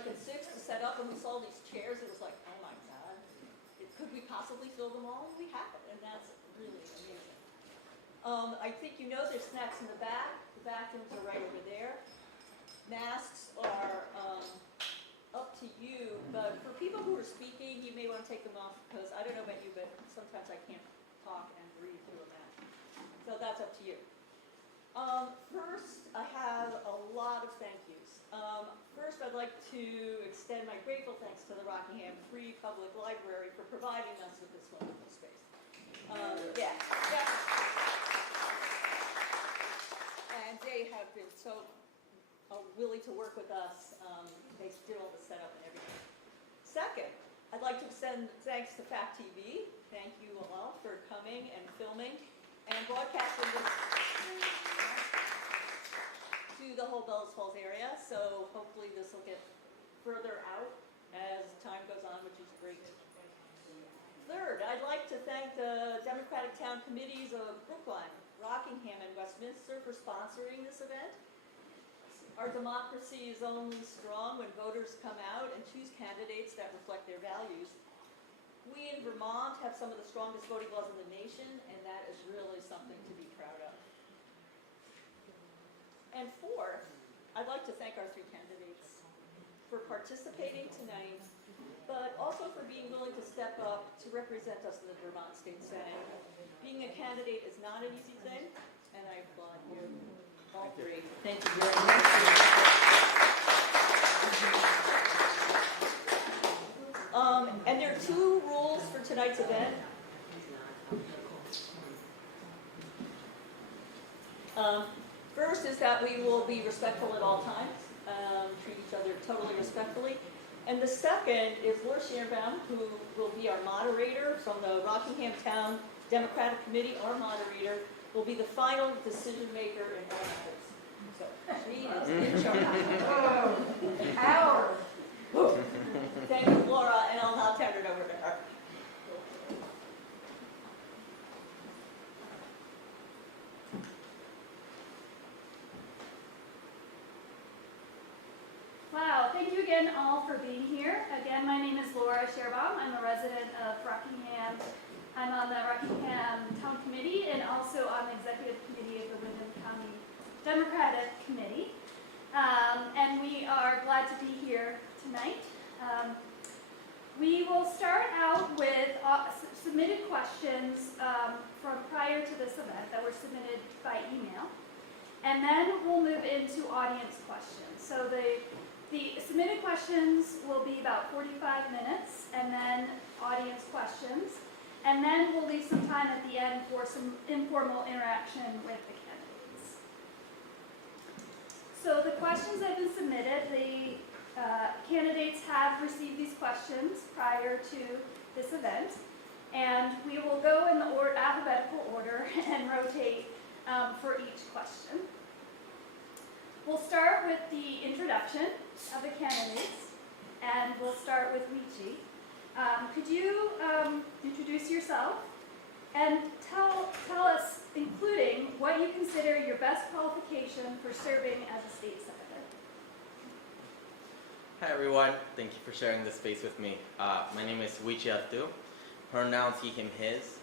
like at 6 to set up, and we saw these chairs. It was like, oh my God, could we possibly fill them all? We have it, and that's really amazing. I think you know there's snacks in the back. The bathrooms are right over there. Masks are up to you, but for people who are speaking, you may want to take them off because I don't know about you, but sometimes I can't talk and breathe through a mask. So that's up to you. First, I have a lot of thank yous. First, I'd like to extend my grateful thanks to the Rockingham Free Public Library for providing us with this wonderful space. Yeah. And they have been so willing to work with us. They did all the setup and everything. Second, I'd like to extend thanks to Fact TV. Thank you all for coming and filming and broadcasting this to the whole Bellows Falls area. So hopefully this will get further out as time goes on, which is great. Third, I'd like to thank the Democratic Town Committees of Brookline, Rockingham, and Westminster for sponsoring this event. Our democracy is only strong when voters come out and choose candidates that reflect their values. We in Vermont have some of the strongest voting laws in the nation, and that is really something to be proud of. And fourth, I'd like to thank our three candidates for participating tonight, but also for being willing to step up to represent us in the Vermont State Senate. Being a candidate is not an easy thing, and I applaud you all three. Thank you very much. And there are two rules for tonight's event. First is that we will be respectful at all times, treat each other totally respectfully. And the second is Laura Shearbaum, who will be our moderator from the Rockingham Town Democratic Committee. Our moderator will be the final decision maker in all matters. So she is in charge. Power. Thank you, Laura, and I'll now turn it over to her. Wow, thank you again all for being here. Again, my name is Laura Shearbaum. I'm a resident of Rockingham. I'm on the Rockingham Town Committee and also on the Executive Committee of the Windham County Democratic Committee. And we are glad to be here tonight. We will start out with submitted questions from prior to this event that were submitted by email. And then we'll move into audience questions. So the submitted questions will be about 45 minutes, and then audience questions. And then we'll leave some time at the end for some informal interaction with the candidates. So the questions that have been submitted, the candidates have received these questions prior to this event. And we will go in the alphabetical order and rotate for each question. We'll start with the introduction of the candidates, and we'll start with Weechi. Could you introduce yourself and tell us, including what you consider your best qualification for serving as a state senator? Hi everyone, thank you for sharing this space with me. My name is Weechi Atu, pronouns he, him, his.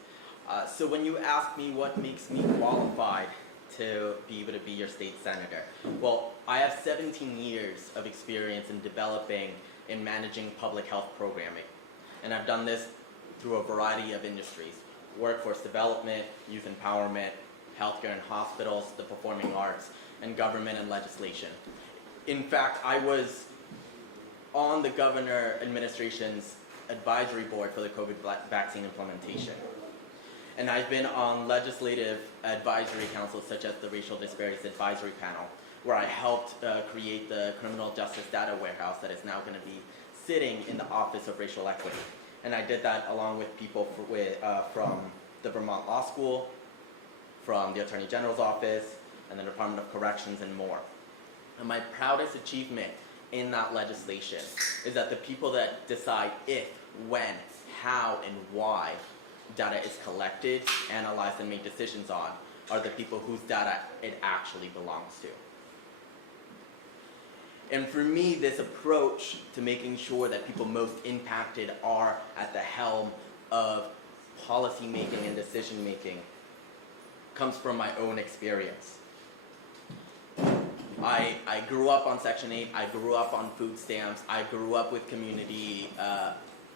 So when you ask me what makes me qualified to be able to be your state senator, well, I have 17 years of experience in developing and managing public health programming. And I've done this through a variety of industries: workforce development, youth empowerment, healthcare and hospitals, the performing arts, and government and legislation. In fact, I was on the governor administration's advisory board for the COVID vaccine implementation. And I've been on legislative advisory councils such as the Racial Disparities Advisory Panel, where I helped create the Criminal Justice Data Warehouse that is now going to be sitting in the Office of Racial Equity. And I did that along with people from the Vermont Law School, from the Attorney General's Office, and the Department of Corrections, and more. And my proudest achievement in that legislation is that the people that decide if, when, how, and why data is collected, analyzed, and made decisions on are the people whose data it actually belongs to. And for me, this approach to making sure that people most impacted are at the helm of policy making and decision making comes from my own experience. I grew up on Section 8, I grew up on food stamps, I grew up with community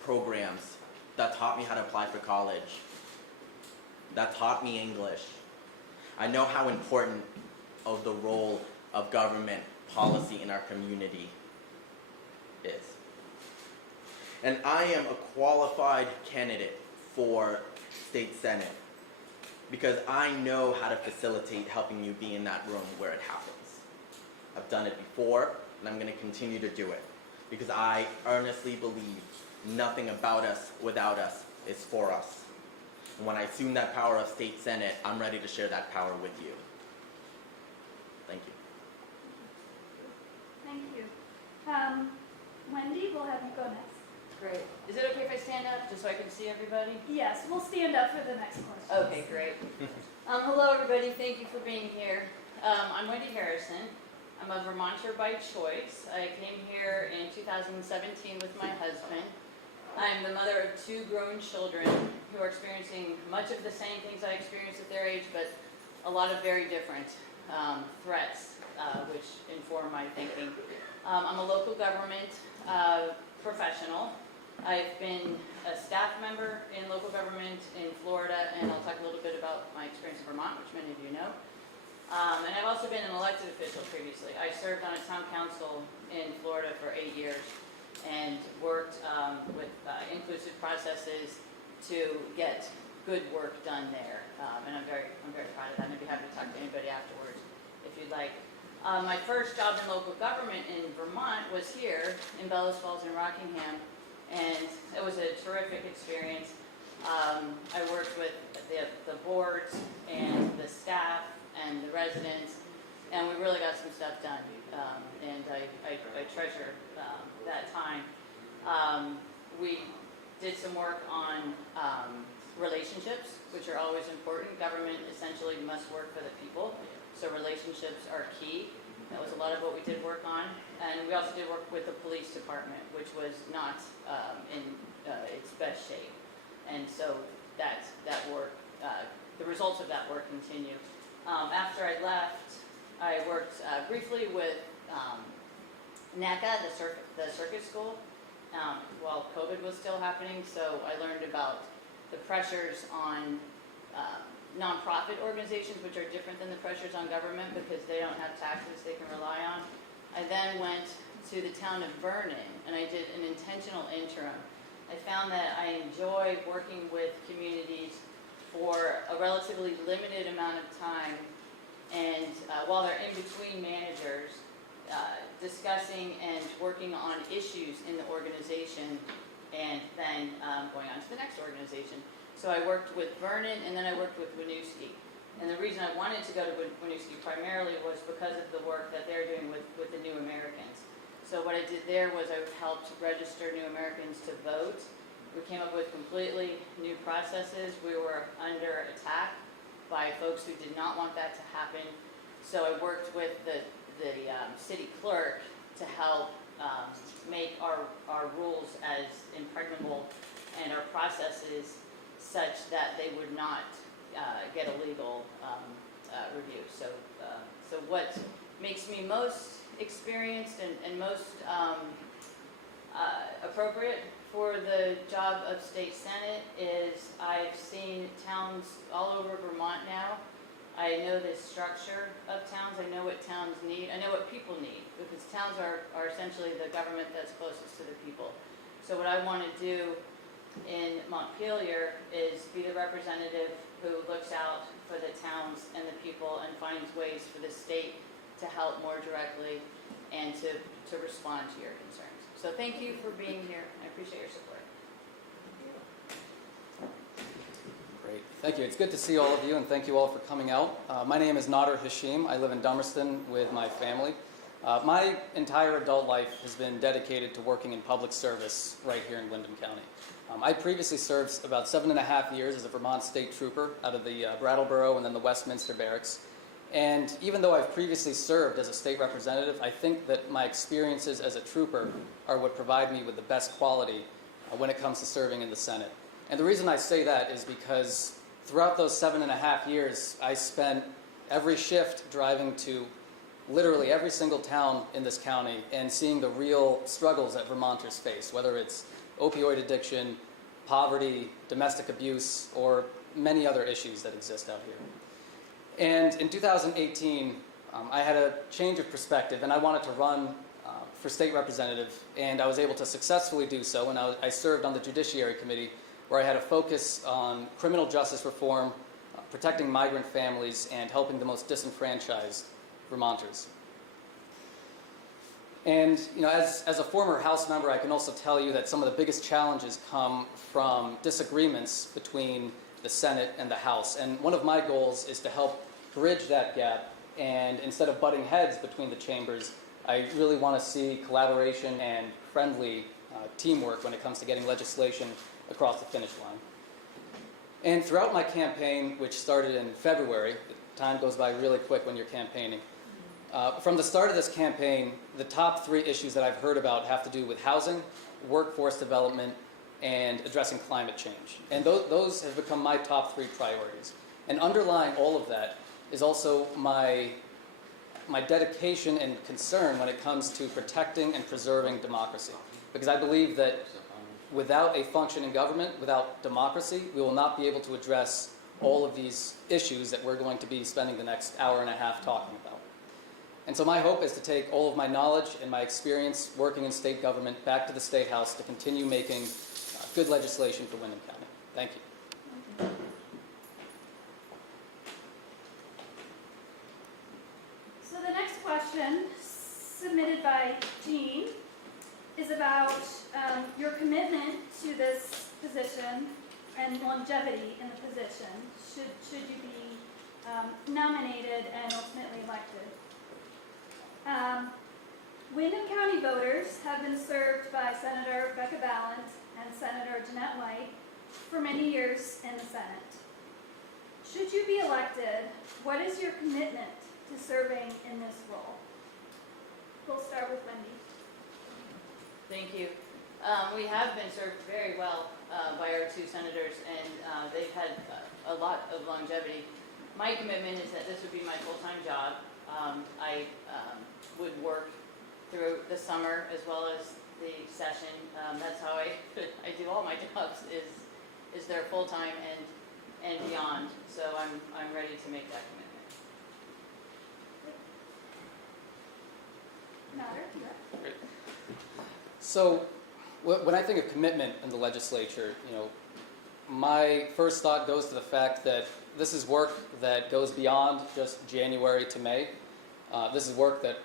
programs that taught me how to apply for college, that taught me English. I know how important of the role of government policy in our community is. And I am a qualified candidate for state senate because I know how to facilitate helping you be in that room where it happens. I've done it before, and I'm going to continue to do it because I earnestly believe nothing about us without us is for us. And when I assume that power of state senate, I'm ready to share that power with you. Thank you. Thank you. Wendy, we'll have you go next. Great. Is it okay if I stand up just so I can see everybody? Yes, we'll stand up for the next question. Okay, great. Hello, everybody. Thank you for being here. I'm Wendy Harrison. I'm a Vermonter by choice. I came here in 2017 with my husband. I'm the mother of 2 grown children who are experiencing much of the same things I experienced at their age, but a lot of very different threats, which inform my thinking. I'm a local government professional. I've been a staff member in local government in Florida, and I'll talk a little bit about my experience in Vermont, which many of you know. And I've also been an elected official previously. I served on a town council in Florida for 8 years and worked with inclusive processes to get good work done there. And I'm very proud of that. And I'd be happy to talk to anybody afterwards if you'd like. My first job in local government in Vermont was here in Bellows Falls and Rockingham, and it was a terrific experience. I worked with the boards and the staff and the residents, and we really got some stuff done, and I treasure that time. We did some work on relationships, which are always important. Government essentially must work for the people, so relationships are key. That was a lot of what we did work on, and we also did work with the police department, which was not in its best shape, and so that work, the results of that work continue. After I left, I worked briefly with NACA, the circuit school, while COVID was still happening, so I learned about the pressures on nonprofit organizations, which are different than the pressures on government because they don't have taxes they can rely on. I then went to the town of Vernon, and I did an intentional interim. I found that I enjoy working with communities for a relatively limited amount of time, and while they're in between managers, discussing and working on issues in the organization, and then going on to the next organization. So I worked with Vernon, and then I worked with Winooski. And the reason I wanted to go to Winooski primarily was because of the work that they're doing with the New Americans. So what I did there was I helped register New Americans to vote. We came up with completely new processes. We were under attack by folks who did not want that to happen. So I worked with the city clerk to help make our rules as impregnable and our processes such that they would not get a legal review. So what makes me most experienced and most appropriate for the job of state senate is I've seen towns all over Vermont now. I know the structure of towns. I know what towns need. I know what people need, because towns are essentially the government that's closest to the people. So what I want to do in Montpelier is be the representative who looks out for the towns and the people and finds ways for the state to help more directly and to respond to your concerns. So thank you for being here. I appreciate your support. Great. Thank you. It's good to see all of you, and thank you all for coming out. My name is Nader Hashim. I live in Dummerston with my family. My entire adult life has been dedicated to working in public service right here in Windham County. I previously served about 7.5 years as a Vermont State Trooper out of the Brattleboro and then the Westminster Barracks. And even though I've previously served as a state representative, I think that my experiences as a trooper are what provide me with the best quality when it comes to serving in the Senate. And the reason I say that is because throughout those 7.5 years, I spent every shift driving to literally every single town in this county and seeing the real struggles that Vermonters face, whether it's opioid addiction, poverty, domestic abuse, or many other issues that exist out here. And in 2018, I had a change of perspective, and I wanted to run for state representative, and I was able to successfully do so, and I served on the Judiciary Committee, where I had a focus on criminal justice reform, protecting migrant families, and helping the most disenfranchised Vermonters. And as a former House member, I can also tell you that some of the biggest challenges come from disagreements between the Senate and the House. And one of my goals is to help bridge that gap, and instead of butting heads between the chambers, I really want to see collaboration and friendly teamwork when it comes to getting legislation across the finish line. And throughout my campaign, which started in February, time goes by really quick when you're campaigning, from the start of this campaign, the top 3 issues that I've heard about have to do with housing, workforce development, and addressing climate change. And those have become my top 3 priorities. And underlying all of that is also my dedication and concern when it comes to protecting and preserving democracy. Because I believe that without a functioning government, without democracy, we will not be able to address all of these issues that we're going to be spending the next hour and a half talking about. And so my hope is to take all of my knowledge and my experience working in state government back to the State House to continue making good legislation for Windham County. Thank you. So the next question, submitted by Jean, is about your commitment to this position and longevity in the position, should you be nominated and ultimately elected. Windham County voters have been served by Senator Becca Ballant and Senator Jeanette White for many years in the Senate. Should you be elected, what is your commitment to serving in this role? We'll start with Wendy. Thank you. We have been served very well by our 2 senators, and they've had a lot of longevity. My commitment is that this would be my full-time job. I would work through the summer as well as the session. That's how I do all my jobs, is they're full-time and beyond. So I'm ready to make that commitment. Nader, you're up. So when I think of commitment in the legislature, my first thought goes to the fact that this is work that goes beyond just January to May. This is work that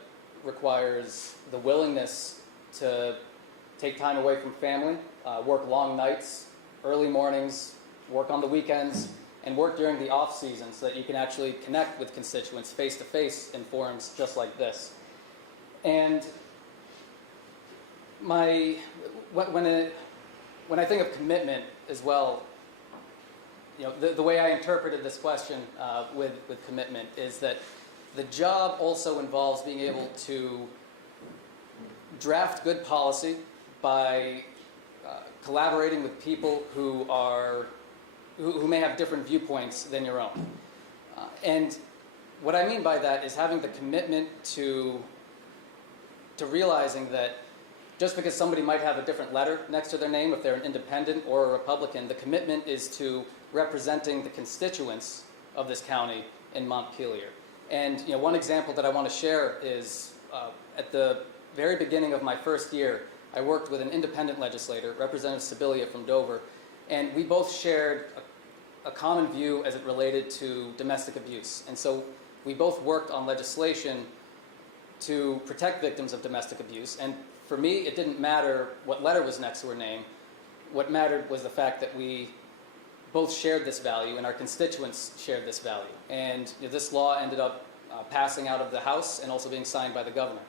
requires the willingness to take time away from family, work long nights, early mornings, work on the weekends, and work during the off season so that you can actually connect with constituents face-to-face in forums just like this. And when I think of commitment as well, the way I interpreted this question with commitment is that the job also involves being able to draft good policy by collaborating with people who may have different viewpoints than your own. And what I mean by that is having the commitment to realizing that just because somebody might have a different letter next to their name, if they're an independent or a Republican, the commitment is to representing the constituents of this county in Montpelier. And one example that I want to share is at the very beginning of my first year, I worked with an independent legislator, Representative Sibilia from Dover, and we both shared a common view as it related to domestic abuse. And so we both worked on legislation to protect victims of domestic abuse. And for me, it didn't matter what letter was next to her name. What mattered was the fact that we both shared this value and our constituents shared this value. And this law ended up passing out of the House and also being signed by the governor.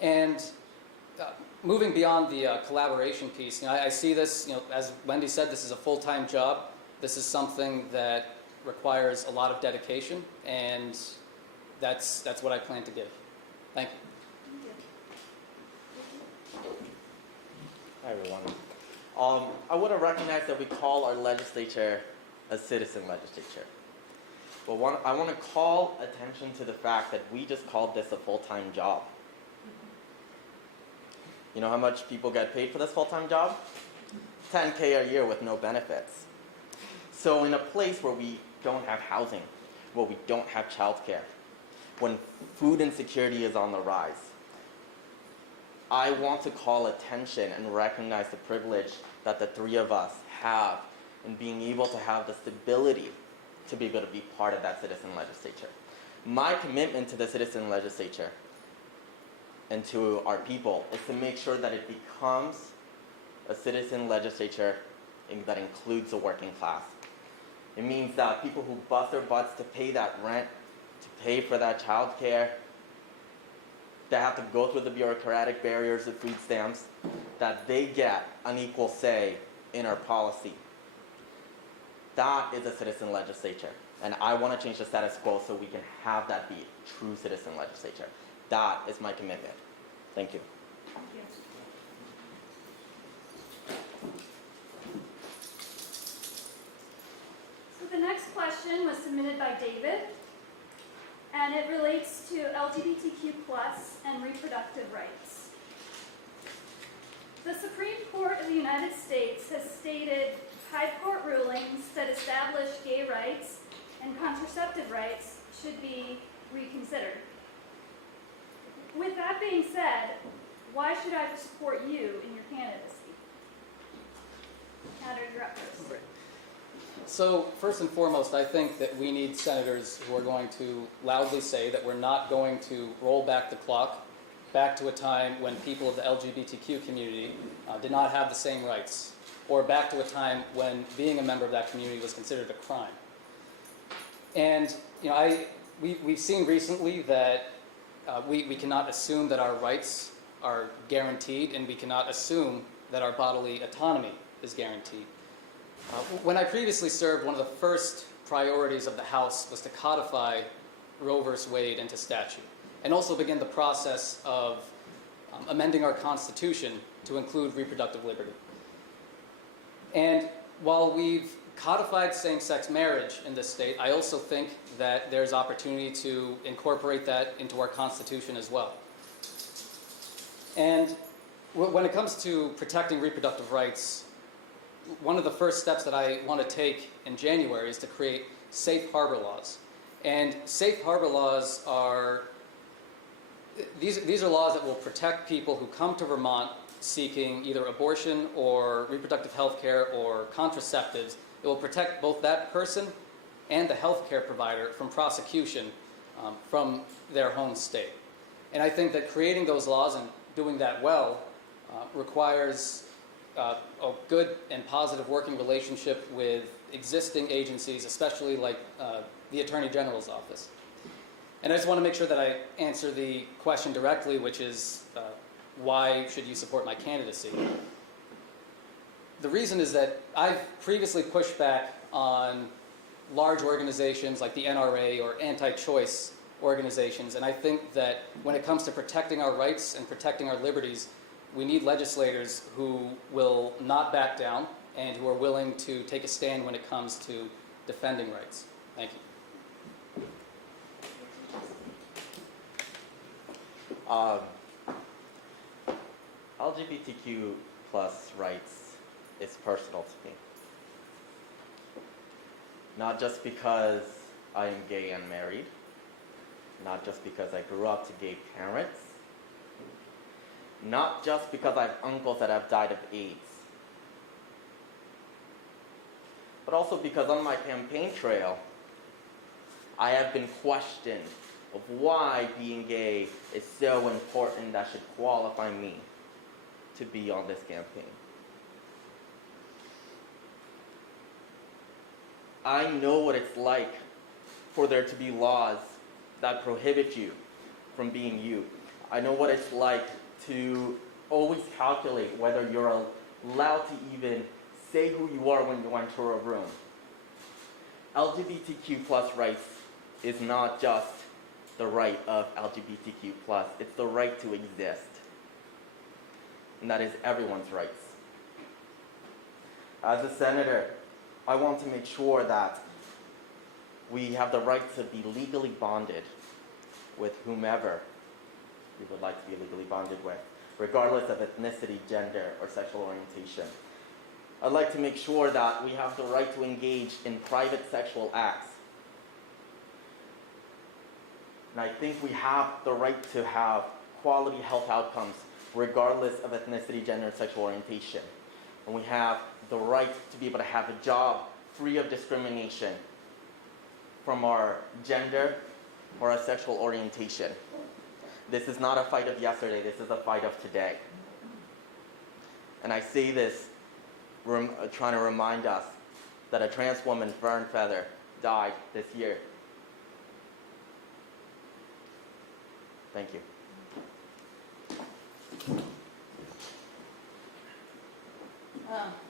And moving beyond the collaboration piece, I see this, as Wendy said, this is a full-time job. This is something that requires a lot of dedication, and that's what I plan to give. Thank you. Hi, everyone. I want to recognize that we call our legislature a citizen legislature. But I want to call attention to the fact that we just called this a full-time job. You know how much people get paid for this full-time job? $10K a year with no benefits. So in a place where we don't have housing, where we don't have childcare, when food insecurity is on the rise, I want to call attention and recognize the privilege that the three of us have in being able to have the stability to be able to be part of that citizen legislature. My commitment to the citizen legislature and to our people is to make sure that it becomes a citizen legislature that includes the working class. It means that people who bust their butts to pay that rent, to pay for that childcare, that have to go through the bureaucratic barriers of food stamps, that they get an equal say in our policy. That is a citizen legislature. And I want to change the status quo so we can have that be a true citizen legislature. That is my commitment. Thank you. Thank you. So the next question was submitted by David, and it relates to LGBTQ+ and reproductive rights. The Supreme Court of the United States has stated High Court rulings that establish gay rights and contraceptive rights should be reconsidered. With that being said, why should I support you in your candidacy? Nader, you're up first. So first and foremost, I think that we need senators who are going to loudly say that we're not going to roll back the clock back to a time when people of the LGBTQ community did not have the same rights, or back to a time when being a member of that community was considered a crime. And we've seen recently that we cannot assume that our rights are guaranteed, and we cannot assume that our bodily autonomy is guaranteed. When I previously served, one of the first priorities of the House was to codify Roe v. Wade into statute, and also begin the process of amending our Constitution to include reproductive liberty. And while we've codified same-sex marriage in this state, I also think that there's opportunity to incorporate that into our Constitution as well. And when it comes to protecting reproductive rights, one of the first steps that I want to take in January is to create safe harbor laws. And safe harbor laws are, these are laws that will protect people who come to Vermont seeking either abortion or reproductive health care or contraceptives. It will protect both that person and the health care provider from prosecution from their home state. And I think that creating those laws and doing that well requires a good and positive working relationship with existing agencies, especially like the Attorney General's office. And I just want to make sure that I answer the question directly, which is why should you support my candidacy? The reason is that I've previously pushed back on large organizations like the NRA or anti-choice organizations, and I think that when it comes to protecting our rights and protecting our liberties, we need legislators who will not back down and who are willing to take a stand when it comes to defending rights. Thank you. LGBTQ plus rights is personal to me. Not just because I am gay and married, not just because I grew up to gay parents, not just because I have uncles that have died of AIDS, but also because on my campaign trail, I have been questioned of why being gay is so important that should qualify me to be on this campaign. I know what it's like for there to be laws that prohibit you from being you. I know what it's like to always calculate whether you're allowed to even say who you are when you enter a room. LGBTQ plus rights is not just the right of LGBTQ+. It's the right to exist. And that is everyone's rights. As a senator, I want to make sure that we have the right to be legally bonded with whomever we would like to be legally bonded with, regardless of ethnicity, gender, or sexual orientation. I'd like to make sure that we have the right to engage in private sexual acts. And I think we have the right to have quality health outcomes regardless of ethnicity, gender, and sexual orientation. And we have the right to be able to have a job free of discrimination from our gender or our sexual orientation. This is not a fight of yesterday, this is a fight of today. And I say this trying to remind us that a trans woman, Fern Feather, died this year. Thank you.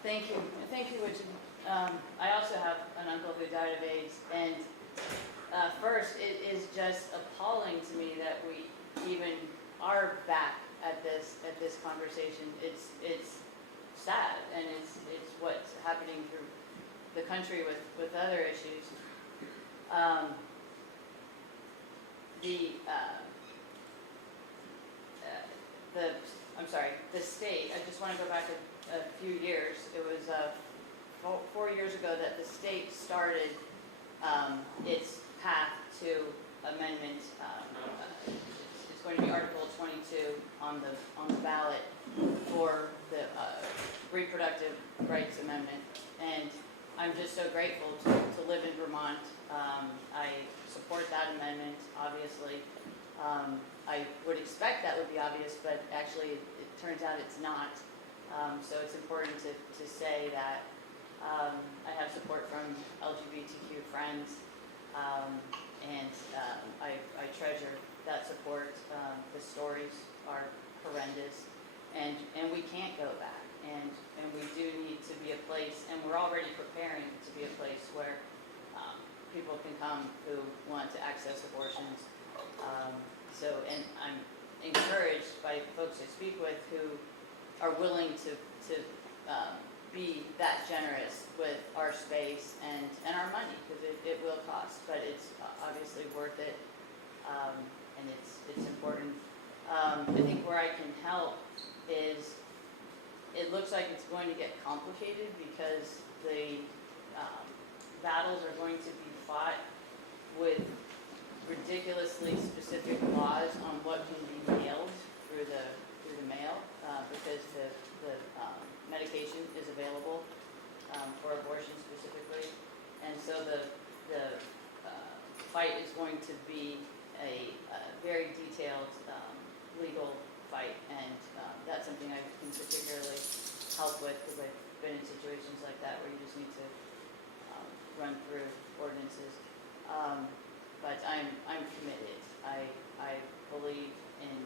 Thank you. Thank you, Richard. I also have an uncle who died of AIDS, and first, it is just appalling to me that we even are back at this conversation. It's sad, and it's what's happening through the country with other issues. The state, I just want to go back a few years. It was 4 years ago that the state started its path to amendment. It's going to be Article 22 on the ballot for the reproductive rights amendment. And I'm just so grateful to live in Vermont. I support that amendment, obviously. I would expect that would be obvious, but actually it turns out it's not. So it's important to say that I have support from LGBTQ friends, and I treasure that support. The stories are horrendous, and we can't go back, and we do need to be a place, and we're already preparing to be a place where people can come who want to access abortions. And I'm encouraged by folks I speak with who are willing to be that generous with our space and our money, because it will cost, but it's obviously worth it, and it's important. I think where I can help is, it looks like it's going to get complicated because the battles are going to be fought with ridiculously specific laws on what can be mailed through the mail, because the medication is available for abortion specifically, and so the fight is going to be a very detailed legal fight, and that's something I can particularly help with, because I've been in situations like that where you just need to run through ordinances. But I'm committed. I believe in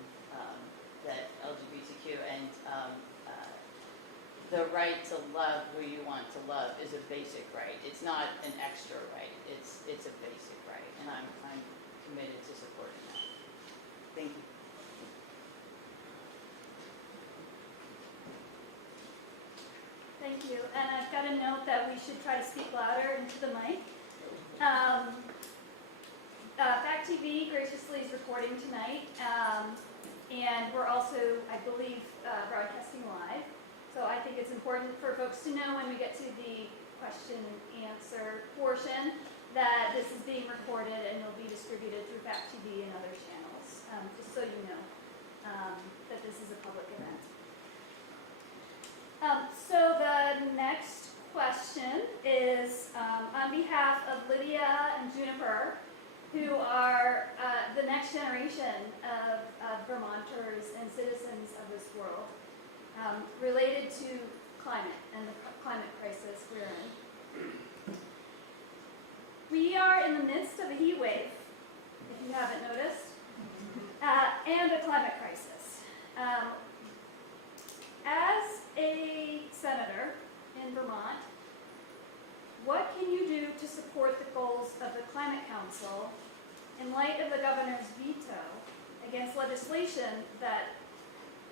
that LGBTQ, and the right to love who you want to love is a basic right. It's not an extra right. It's a basic right, and I'm committed to supporting that. Thank you. Thank you. And I've got a note that we should try to speak louder into the mic. Fact TV graciously is recording tonight, and we're also, I believe, broadcasting live. So I think it's important for folks to know when we get to the question and answer portion that this is being recorded and will be distributed through Fact TV and other channels, just so you know that this is a public event. So the next question is on behalf of Lydia and Juniper, who are the next generation of Vermonters and citizens of this world, related to climate and the climate crisis we're in. We are in the midst of a heat wave, if you haven't noticed, and a climate crisis. As a senator in Vermont, what can you do to support the goals of the Climate Council in light of the governor's veto against legislation that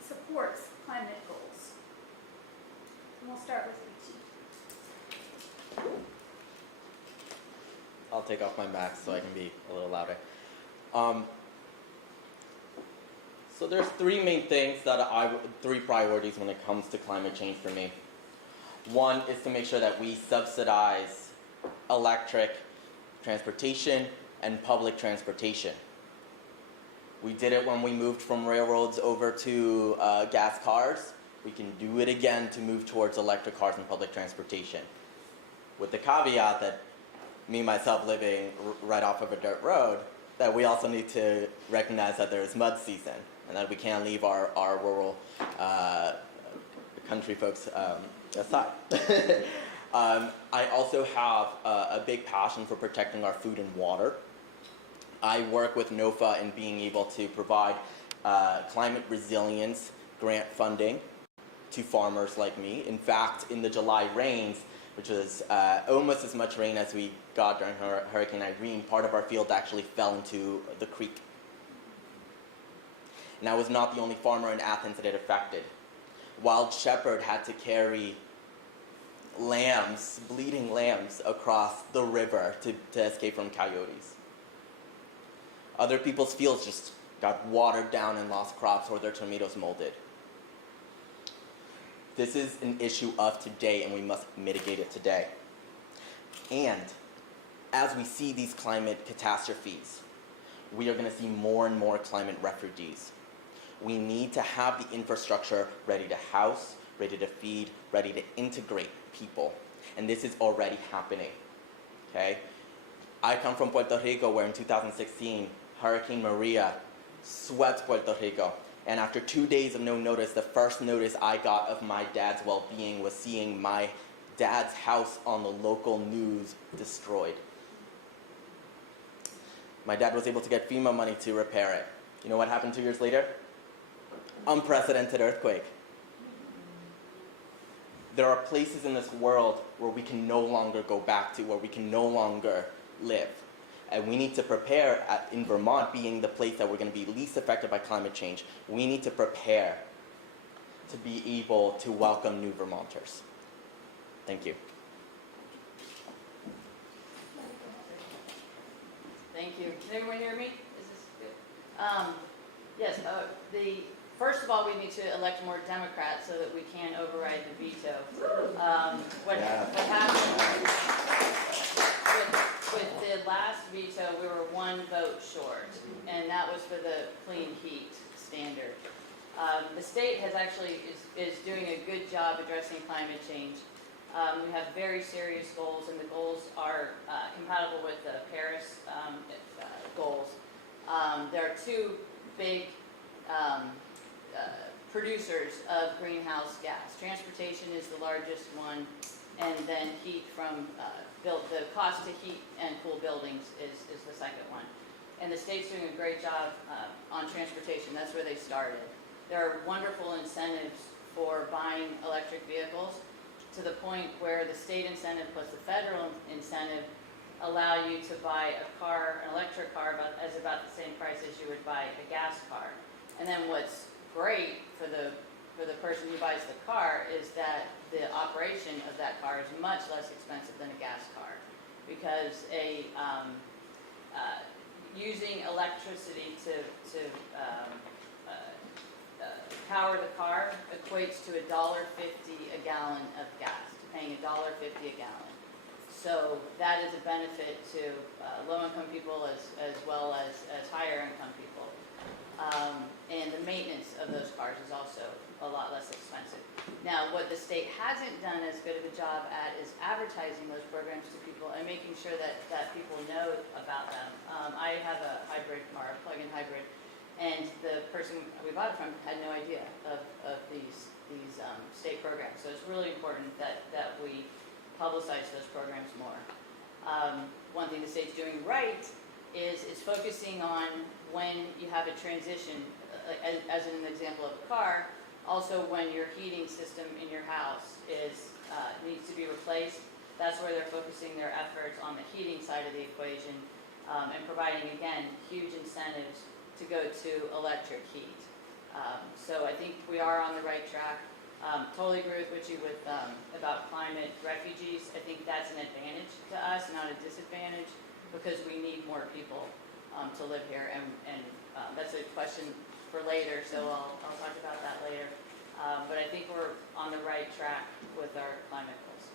supports climate goals? And we'll start with Richie. I'll take off my mask so I can be a little louder. So there's three main things three priorities when it comes to climate change for me. One is to make sure that we subsidize electric transportation and public transportation. We did it when we moved from railroads over to gas cars. We can do it again to move towards electric cars and public transportation. With the caveat that me, myself, living right off of a dirt road, that we also need to recognize that there is mud season and that we can't leave our rural country folks aside. I also have a big passion for protecting our food and water. I work with NOFA in being able to provide climate resilience grant funding to farmers like me. In fact, in the July rains, which was almost as much rain as we got during Hurricane Irene, part of our field actually fell into the creek. And I was not the only farmer in Athens that it affected. Wild Shepherd had to carry lambs, bleeding lambs, across the river to escape from coyotes. Other people's fields just got watered down and lost crops, or their tomatoes molded. This is an issue of today, and we must mitigate it today. And as we see these climate catastrophes, we are going to see more and more climate refugees. We need to have the infrastructure ready to house, ready to feed, ready to integrate people. And this is already happening. Okay? I come from Puerto Rico, where in 2016, Hurricane Maria swept Puerto Rico. And after 2 days of no notice, the first notice I got of my dad's well-being was seeing my dad's house on the local news destroyed. My dad was able to get FEMA money to repair it. You know what happened 2 years later? Unprecedented earthquake. There are places in this world where we can no longer go back to, where we can no longer live. And we need to prepare, in Vermont being the place that we're going to be least affected by climate change, we need to prepare to be able to welcome new Vermonters. Thank you. Thank you. Can everyone hear me? Is this good? Yes, first of all, we need to elect more Democrats so that we can override the veto. What happened with the last veto, we were one vote short, and that was for the clean heat standard. The state has actually is doing a good job addressing climate change. We have very serious goals, and the goals are compatible with the Paris goals. There are two big producers of greenhouse gas. Transportation is the largest one, and then heat from the cost to heat and cool buildings is the second one. And the state's doing a great job on transportation. That's where they started. There are wonderful incentives for buying electric vehicles, to the point where the state incentive plus the federal incentive allow you to buy an electric car at about the same price as you would buy a gas car. And then what's great for the person who buys the car is that the operation of that car is much less expensive than a gas car, because using electricity to power the car equates to $1.50 a gallon of gas, paying $1.50 a gallon. So that is a benefit to low-income people as well as higher income people. And the maintenance of those cars is also a lot less expensive. Now, what the state hasn't done as good of a job at is advertising those programs to people and making sure that people know about them. I have a hybrid car, a plug-in hybrid, and the person we bought it from had no idea of these state programs. So it's really important that we publicize those programs more. One thing the state's doing right is focusing on when you have a transition, as an example of a car, also when your heating system in your house needs to be replaced. That's where they're focusing their efforts on the heating side of the equation. and providing, again, huge incentives to go to electric heat. So I think we are on the right track. Totally agree with you about climate refugees. I think that's an advantage to us, not a disadvantage, because we need more people to live here, and that's a question for later, so I'll talk about that later. But I think we're on the right track with our climate goals.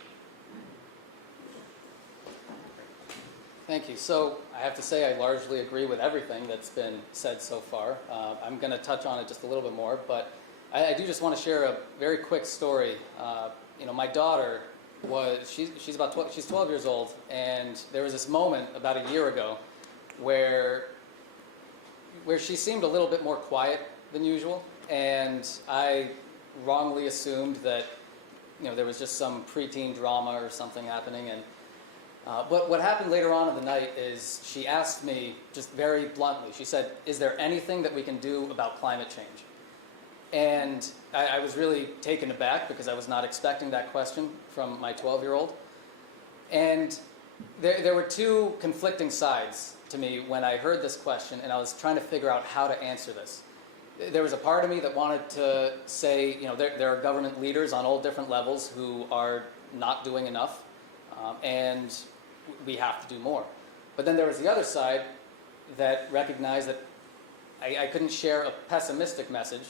Thank you. So I have to say I largely agree with everything that's been said so far. I'm going to touch on it just a little bit more, but I do just want to share a very quick story. My daughter she's 12 years old, and there was this moment about a year ago where she seemed a little bit more quiet than usual, and I wrongly assumed that there was just some preteen drama or something happening. And but what happened later on in the night is she asked me just very bluntly. She said, "Is there anything that we can do about climate change?" And I was really taken aback because I was not expecting that question from my 12-year-old. And there were two conflicting sides to me when I heard this question, and I was trying to figure out how to answer this. There was a part of me that wanted to say, there are government leaders on all different levels who are not doing enough, and we have to do more. But then there was the other side that recognized that I couldn't share a pessimistic message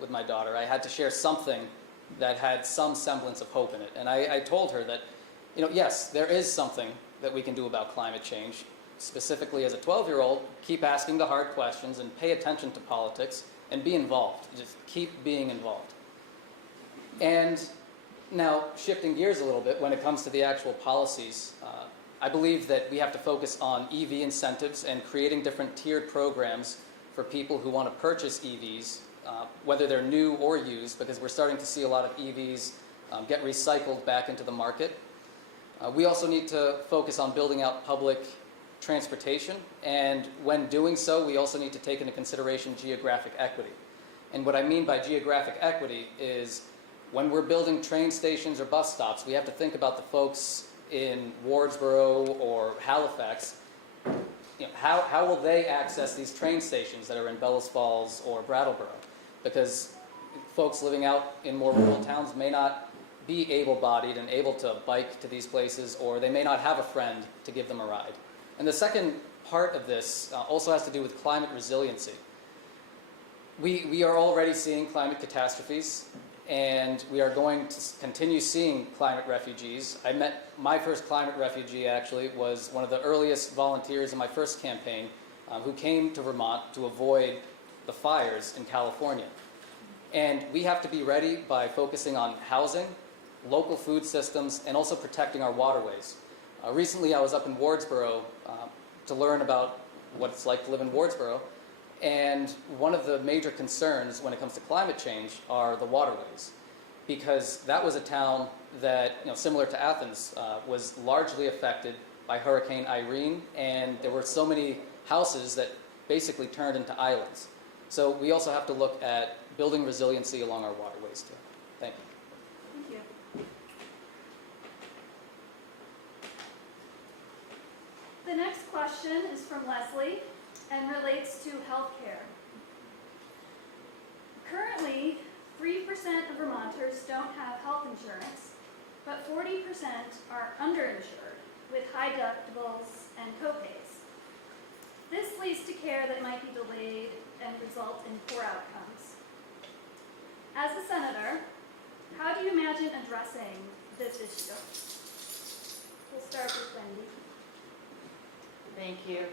with my daughter. I had to share something that had some semblance of hope in it. And I told her that, yes, there is something that we can do about climate change. Specifically as a 12-year-old, keep asking the hard questions and pay attention to politics and be involved. Just keep being involved. And now, shifting gears a little bit, when it comes to the actual policies, I believe that we have to focus on EV incentives and creating different tiered programs for people who want to purchase EVs, whether they're new or used, because we're starting to see a lot of EVs get recycled back into the market. We also need to focus on building out public transportation, and when doing so, we also need to take into consideration geographic equity. And what I mean by geographic equity is when we're building train stations or bus stops, we have to think about the folks in Wardsboro or Halifax. How will they access these train stations that are in Bellows Falls or Brattleboro? Because folks living out in more rural towns may not be able-bodied and able to bike to these places, or they may not have a friend to give them a ride. And the second part of this also has to do with climate resiliency. We are already seeing climate catastrophes, and we are going to continue seeing climate refugees. I met my first climate refugee, actually, was one of the earliest volunteers in my first campaign who came to Vermont to avoid the fires in California. And we have to be ready by focusing on housing, local food systems, and also protecting our waterways. Recently, I was up in Wardsboro to learn about what it's like to live in Wardsboro. And one of the major concerns when it comes to climate change are the waterways, because that was a town that, similar to Athens, was largely affected by Hurricane Irene, and there were so many houses that basically turned into islands. So we also have to look at building resiliency along our waterways too. Thank you. Thank you. The next question is from Leslie and relates to healthcare. Currently, 3% of Vermonters don't have health insurance, but 40% are underinsured with high deductibles and copays. This leads to care that might be delayed and result in poor outcomes. As a senator, how do you imagine addressing this issue? We'll start with Wendy. Thank you.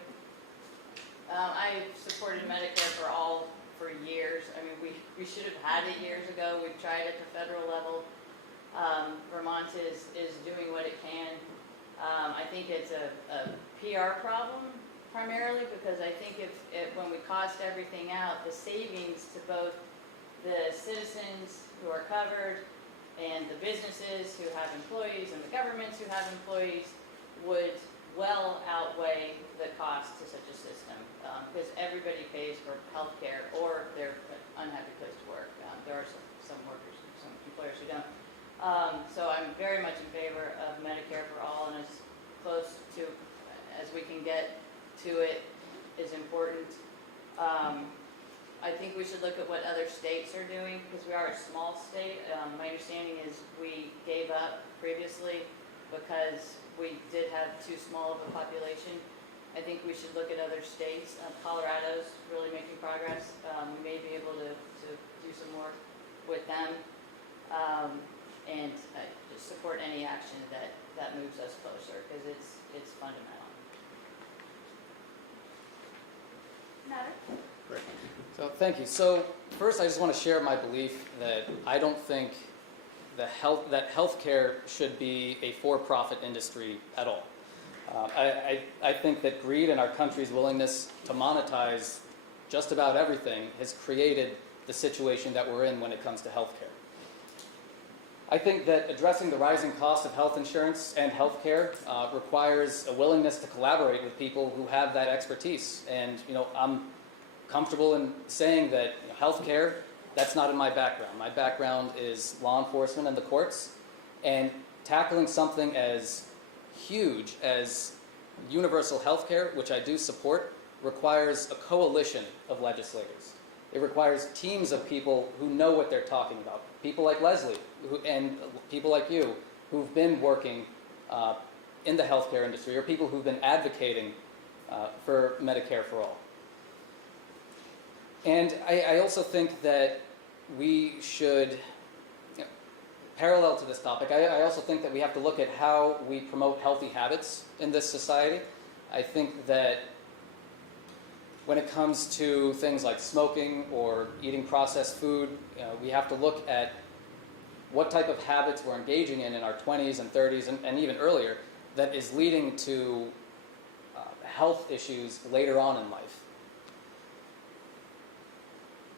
I've supported Medicare for all for years. I mean, we should have had it years ago. We've tried at the federal level. Vermont is doing what it can. I think it's a PR problem primarily, because I think if when we cost everything out, the savings to both the citizens who are covered and the businesses who have employees and the governments who have employees would well outweigh the cost to such a system, because everybody pays for health care or their unhappy place to work. There are some workers, some employers who don't. So I'm very much in favor of Medicare for all, and as close to as we can get to it is important. I think we should look at what other states are doing, because we are a small state. My understanding is we gave up previously because we did have too small of a population. I think we should look at other states. Colorado's really making progress. We may be able to do some work with them, and just support any action that moves us closer, because it's fundamental. Nader? Great. So thank you. So first, I just want to share my belief that I don't think that healthcare should be a for-profit industry at all. I think that greed and our country's willingness to monetize just about everything has created the situation that we're in when it comes to healthcare. I think that addressing the rising cost of health insurance and healthcare requires a willingness to collaborate with people who have that expertise. And I'm comfortable in saying that healthcare, that's not in my background. My background is law enforcement and the courts, and tackling something as huge as universal healthcare, which I do support, requires a coalition of legislators. It requires teams of people who know what they're talking about. People like Leslie and people like you who've been working in the healthcare industry, or people who've been advocating for Medicare for all. And I also think that we should, parallel to this topic, I also think that we have to look at how we promote healthy habits in this society. I think that when it comes to things like smoking or eating processed food, we have to look at what type of habits we're engaging in our 20s and 30s and even earlier that is leading to health issues later on in life.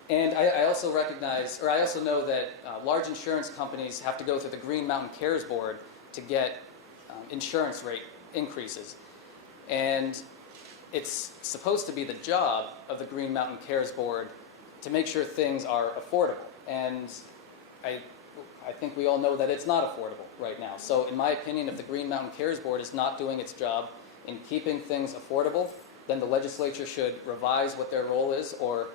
And I also recognize, or I also know that large insurance companies have to go through the Green Mountain Cares Board to get insurance rate increases. And it's supposed to be the job of the Green Mountain Cares Board to make sure things are affordable. And I think we all know that it's not affordable right now. So in my opinion, if the Green Mountain Cares Board is not doing its job in keeping things affordable, then the legislature should revise what their role is or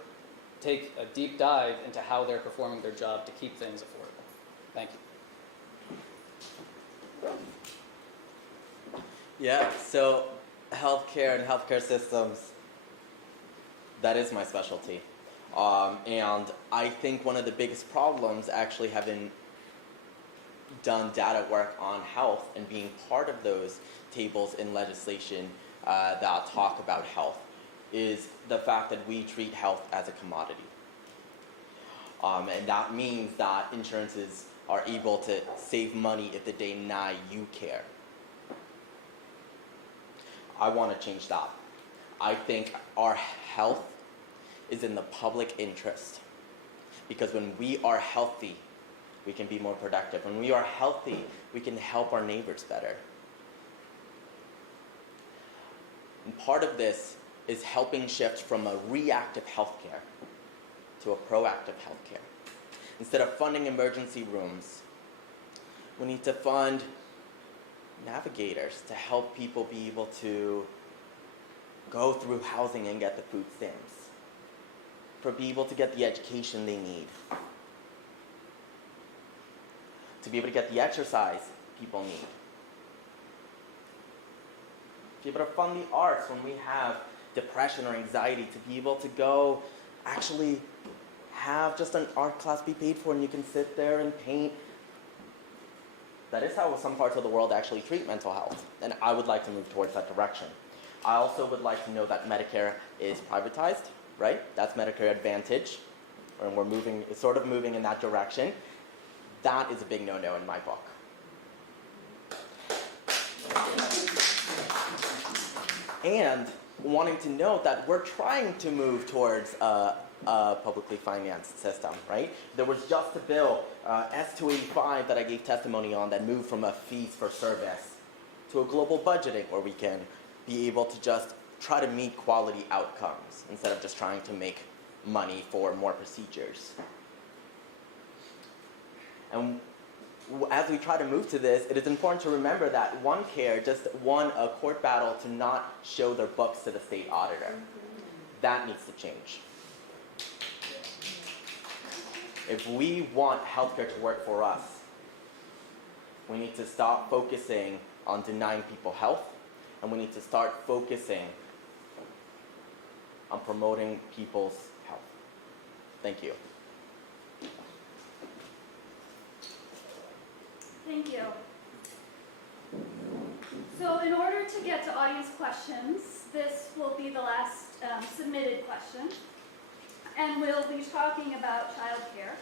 take a deep dive into how they're performing their job to keep things affordable. Thank you. Yeah, so healthcare and healthcare systems, that is my specialty. And I think one of the biggest problems actually having done data work on health and being part of those tables in legislation that talk about health is the fact that we treat health as a commodity. And that means that insurances are able to save money if they deny you care. I want to change that. I think our health is in the public interest. Because when we are healthy, we can be more productive. When we are healthy, we can help our neighbors better. And part of this is helping shift from a reactive healthcare to a proactive healthcare. Instead of funding emergency rooms, we need to fund navigators to help people be able to go through housing and get the food stamps, for be able to get the education they need, to be able to get the exercise people need, to be able to fund the arts when we have depression or anxiety, to be able to go actually have just an art class be paid for and you can sit there and paint. That is how some parts of the world actually treat mental health, and I would like to move towards that direction. I also would like to know that Medicare is privatized, right? That's Medicare Advantage, and we're sort of moving in that direction. That is a big no-no in my book. And wanting to note that we're trying to move towards a publicly financed system, right? There was just a bill, S285, that I gave testimony on that moved from a fees for service to a global budgeting where we can be able to just try to meet quality outcomes instead of just trying to make money for more procedures. And as we try to move to this, it is important to remember that OneCare just won a court battle to not show their books to the state auditor. That needs to change. If we want healthcare to work for us, we need to stop focusing on denying people health, and we need to start focusing on promoting people's health. Thank you. Thank you. So in order to get to audience questions, this will be the last submitted question. And we'll be talking about childcare.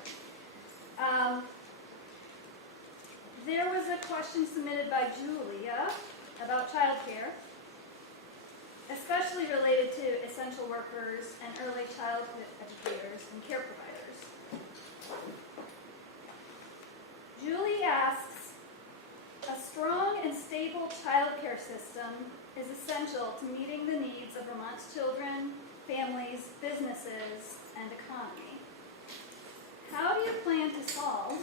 There was a question submitted by Julia about childcare, especially related to essential workers and early childhood educators and care providers. Julie asks, a strong and stable childcare system is essential to meeting the needs of Vermont's children, families, businesses, and economy. How do you plan to solve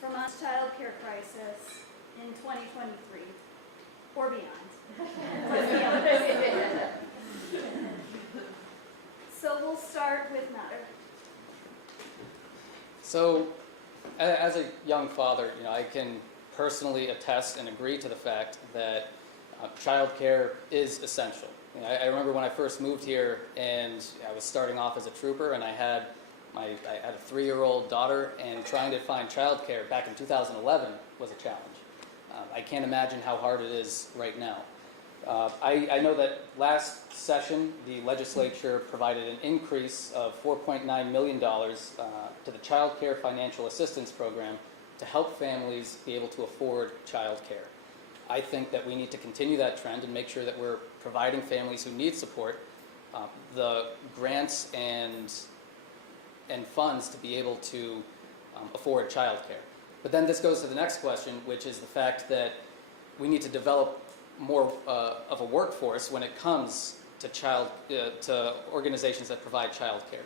Vermont's child care crisis in 2023 or beyond? So we'll start with Nader. So, as a young father, I can personally attest and agree to the fact that childcare is essential. I remember when I first moved here, and I was starting off as a trooper, and I had a 3-year-old daughter, and trying to find childcare back in 2011 was a challenge. I can't imagine how hard it is right now. I know that last session, the legislature provided an increase of $4.9 million to the Child Care Financial Assistance Program to help families be able to afford child care. I think that we need to continue that trend and make sure that we're providing families who need support the grants and funds to be able to afford child care. But then this goes to the next question, which is the fact that we need to develop more of a workforce when it comes to organizations that provide child care.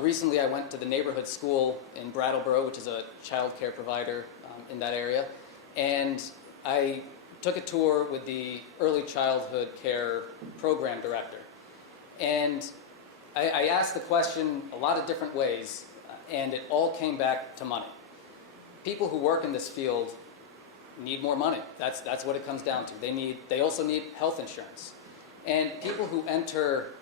Recently, I went to the neighborhood school in Brattleboro, which is a child care provider in that area, and I took a tour with the early childhood care program director. And I asked the question a lot of different ways, and it all came back to money. People who work in this field need more money. That's what it comes down to. They also need health insurance. And people who enter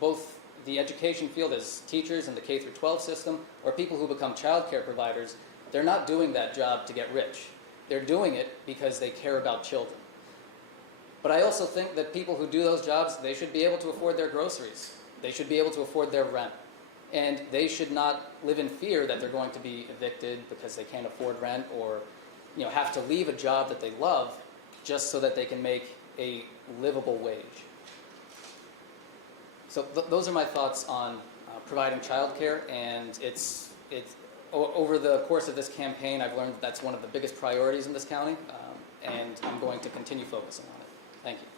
both the education field as teachers in the K-12 system, or people who become child care providers, they're not doing that job to get rich. They're doing it because they care about children. But I also think that people who do those jobs, they should be able to afford their groceries. They should be able to afford their rent. And they should not live in fear that they're going to be evicted because they can't afford rent, or have to leave a job that they love just so that they can make a livable wage. So those are my thoughts on providing childcare, and it's over the course of this campaign, I've learned that's one of the biggest priorities in this county, and I'm going to continue focusing on it. Thank you.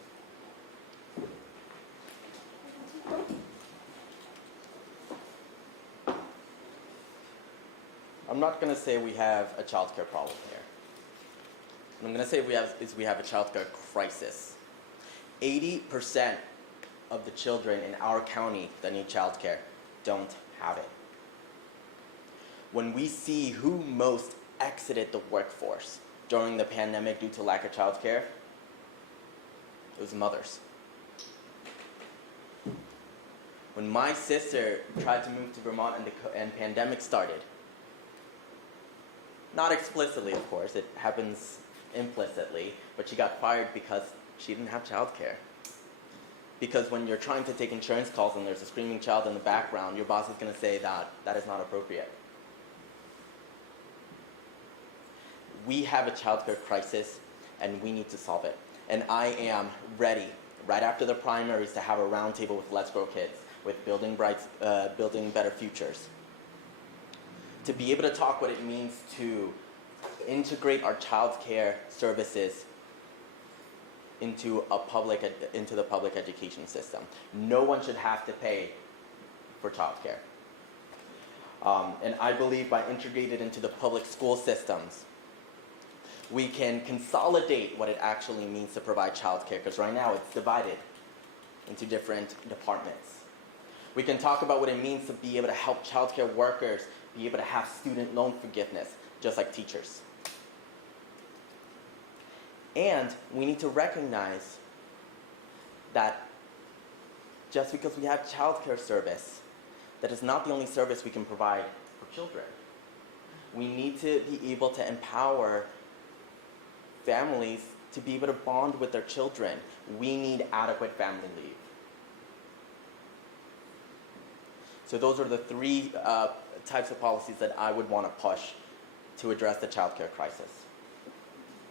I'm not going to say we have a childcare problem here. What I'm going to say we have a childcare crisis. 80% of the children in our county that need childcare don't have it. When we see who most exited the workforce during the pandemic due to lack of childcare, it was mothers. When my sister tried to move to Vermont and the pandemic started, not explicitly, of course, it happens implicitly, but she got fired because she didn't have childcare. Because when you're trying to take insurance calls and there's a screaming child in the background, your boss is going to say that is not appropriate. We have a childcare crisis, and we need to solve it. And I am ready, right after the primaries, to have a roundtable with Let's Grow Kids, with Building Better Futures, to be able to talk what it means to integrate our childcare services into the public education system. No one should have to pay for childcare. And I believe by integrating it into the public school systems, We can consolidate what it actually means to provide childcare, because right now it's divided into different departments. We can talk about what it means to be able to help childcare workers be able to have student loan forgiveness, just like teachers. And we need to recognize that just because we have childcare service, that is not the only service we can provide for children. We need to be able to empower families to be able to bond with their children. We need adequate family leave. So those are the three types of policies that I would want to push to address the childcare crisis.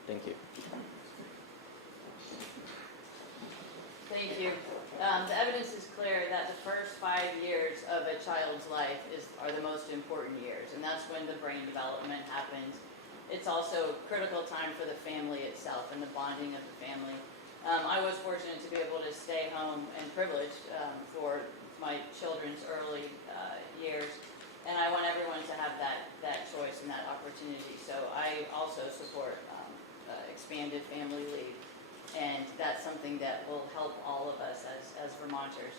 Thank you. Thank you. The evidence is clear that the first 5 years of a child's life are the most important years, and that's when the brain development happens. It's also a critical time for the family itself and the bonding of the family. I was fortunate to be able to stay home and privileged for my children's early years, and I want everyone to have that choice and that opportunity. So I also support expanded family leave. And that's something that will help all of us as Vermonters,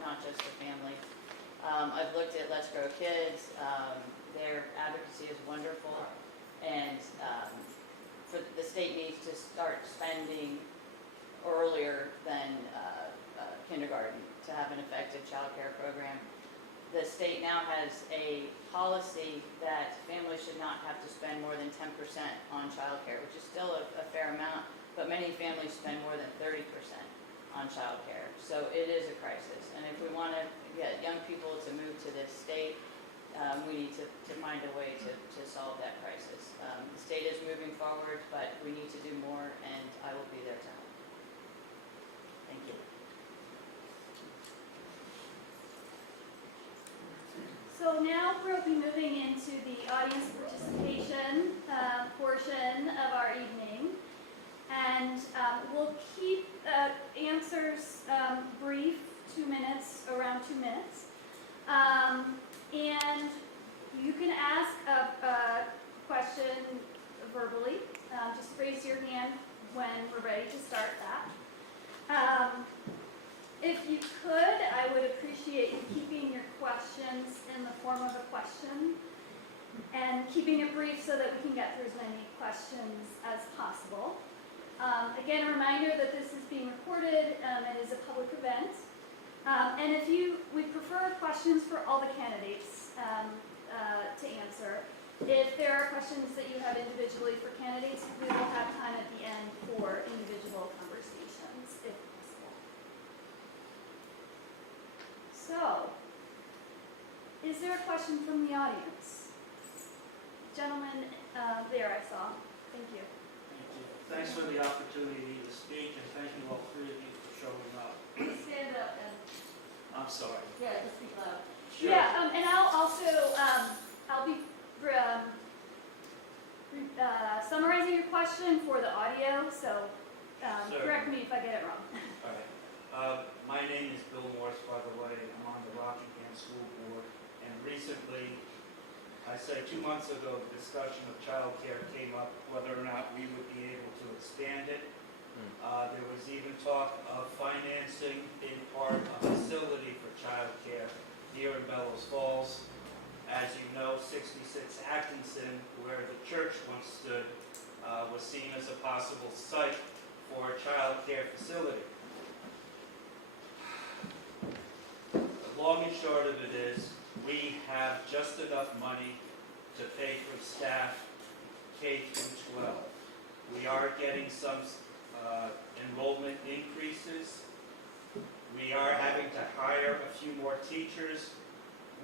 not just the family. I've looked at Let's Grow Kids. Their advocacy is wonderful. And the state needs to start spending earlier than kindergarten to have an effective child care program. The state now has a policy that families should not have to spend more than 10% on child care, which is still a fair amount. But many families spend more than 30% on childcare. So it is a crisis. And if we want to get young people to move to this state, we need to find a way to solve that crisis. The state is moving forward, but we need to do more, and I will be there to help. Thank you. So now we'll be moving into the audience participation portion of our evening. And we'll keep answers brief, 2 minutes, around 2 minutes. And you can ask a question verbally. Just raise your hand when we're ready to start that. If you could, I would appreciate you keeping your questions in the form of a question and keeping it brief so that we can get through as many questions as possible. Again, a reminder that this is being recorded. It is a public event. And we prefer questions for all the candidates to answer. If there are questions that you have individually for candidates, we will have time at the end for individual conversations, if possible. So, is there a question from the audience? Gentleman there I saw. Thank you. Thanks for the opportunity to speak, and thank you all three of you for showing up. Please stand up and, I'm sorry. yeah, just speak loud. Sure. Yeah, and I'll also, I'll be summarizing your question for the audio, so correct me if I get it wrong. All right. My name is Bill Morse, by the way. I'm on the Rockingham School Board, and recently, I say 2 months ago, the discussion of child care came up, whether or not we would be able to expand it. There was even talk of financing, in part, a facility for child care here in Bellows Falls. As you know, 66 Atkinson, where the church once stood, was seen as a possible site for a child care facility. The long and short of it is, we have just enough money to pay for staff K through 12. We are getting some enrollment increases. We are having to hire a few more teachers.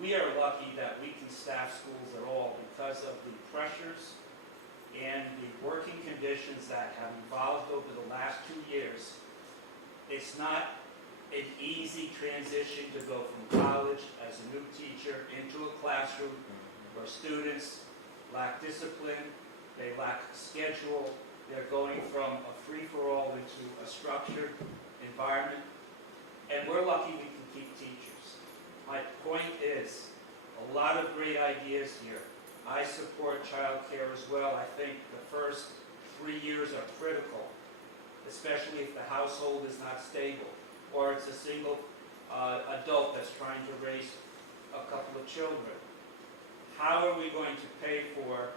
We are lucky that we can staff schools at all because of the pressures and the working conditions that have evolved over the last 2 years. It's not an easy transition to go from college as a new teacher into a classroom where students lack discipline, they lack schedule, they're going from a free-for-all into a structured environment, and we're lucky we can keep teachers. My point is, a lot of great ideas here. I support child care as well. I think the first 3 years are critical, especially if the household is not stable, or it's a single adult that's trying to raise a couple of children. How are we going to pay for,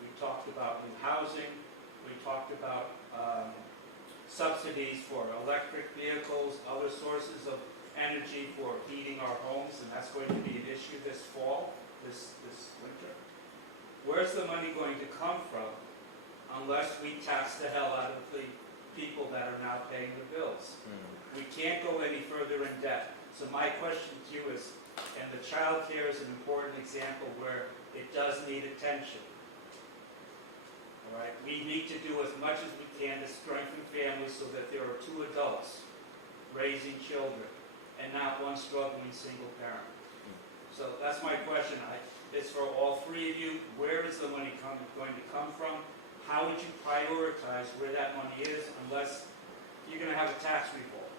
we talked about new housing, we talked about subsidies for electric vehicles, other sources of energy for heating our homes, and that's going to be an issue this fall, this winter. Where's the money going to come from unless we tax the hell out of the people that are now paying the bills? We can't go any further in debt. So my question to you is, and the child care is an important example where it does need attention. All right, we need to do as much as we can to strengthen families so that there are 2 adults raising children and not one struggling single parent. So that's my question. It's for all 3 of you. Where is the money going to come from? How would you prioritize where that money is unless you're going to have a tax revolt?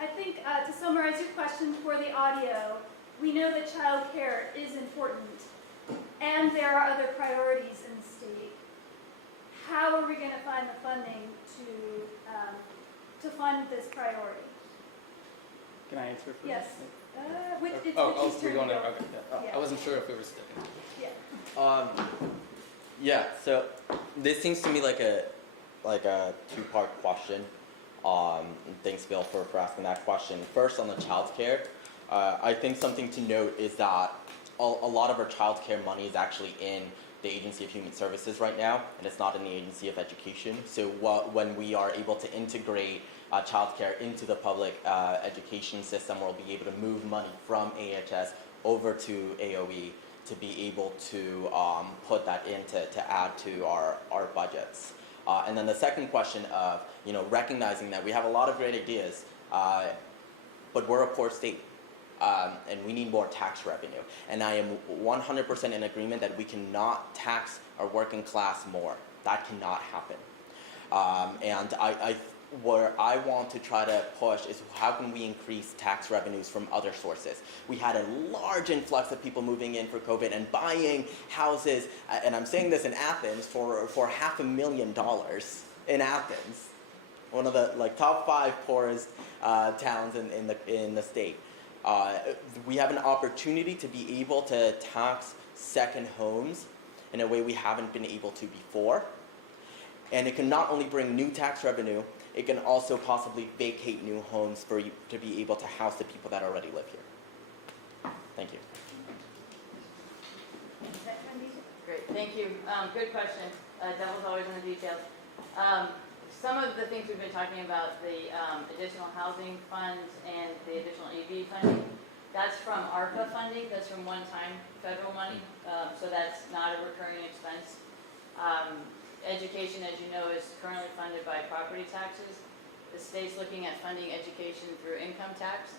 I think to summarize your question for the audio, we know that child care is important, and there are other priorities in the state. How are we going to find the funding to fund this priority? Can I answer first? Yes. It's we're Richie's going turn to there. go. Okay. Yeah. Yeah. I wasn't sure if we were sticking. Yeah. Yeah, so this seems to me like a two-part question. Thanks, Bill, for asking that question. First, on the child care, I think something to note is that a lot of our child care money is actually in the Agency of Human Services right now, and it's not in the Agency of Education. So when we are able to integrate childcare into the public education system, we'll be able to move money from AHS over to AOE to be able to put that in to add to our budgets. And then the second question of recognizing that we have a lot of great ideas, but we're a poor state. And we need more tax revenue. And I am 100% in agreement that we cannot tax our working class more. That cannot happen. And where I want to try to push is how can we increase tax revenues from other sources. We had a large influx of people moving in for COVID and buying houses, and I'm saying this in Athens, for $500,000 in Athens, one of the top 5 poorest towns in the state. We have an opportunity to be able to tax second homes in a way we haven't been able to before. And it can not only bring new tax revenue, it can also possibly vacate new homes for you to be able to house the people that already live here. Thank you. Great, thank you. Good question. Devil's always in the details. Some of the things we've been talking about, the additional housing funds and the additional EV funding, that's from ARPA funding. That's from one-time federal money, so that's not a recurring expense. Education, as you know, is currently funded by property taxes. The state's looking at funding education through income tax.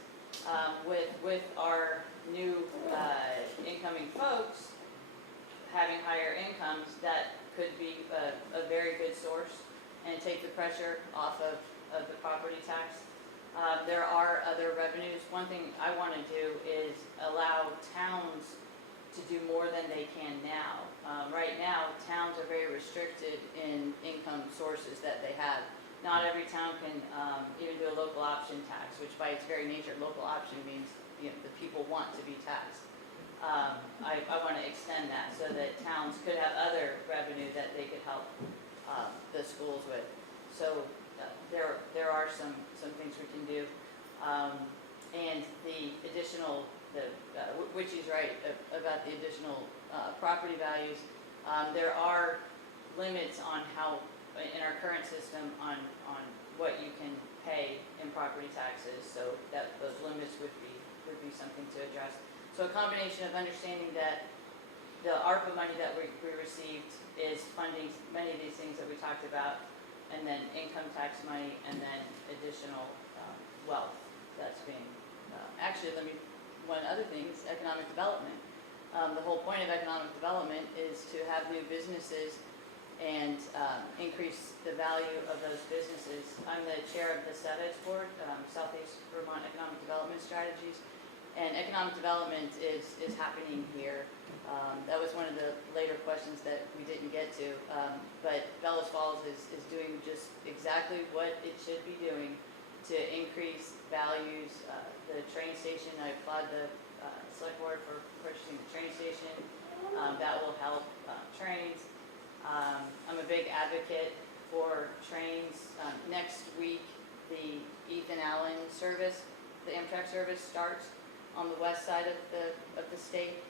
With our new incoming folks having higher incomes, that could be a very good source and take the pressure off of the property tax. There are other revenues. One thing I want to do is allow towns to do more than they can now. Right now, towns are very restricted in income sources that they have. Not every town can even do a local option tax, which by its very nature, local option means the people want to be taxed. I want to extend that so that towns could have other revenue that they could help the schools with. So there are some things we can do. And the additional, Witchy's right about the additional property values. There are limits on how, in our current system, on what you can pay in property taxes. So that those limits would be something to address. So a combination of understanding that the ARPA money that we received is funding many of these things that we talked about, and then income tax money, and then additional wealth that's being, one other thing is economic development. The whole point of economic development is to have new businesses and increase the value of those businesses. I'm the chair of the SEVEDS board, Southeast Vermont Economic Development Strategies, And economic development is happening here. That was one of the later questions that we didn't get to. But Bellows Falls is doing just exactly what it should be doing to increase values. The train station, I applaud the select board for purchasing the train station. That will help trains. I'm a big advocate for trains. Next week, the Ethan Allen service, the Amtrak service starts on the west side of the state.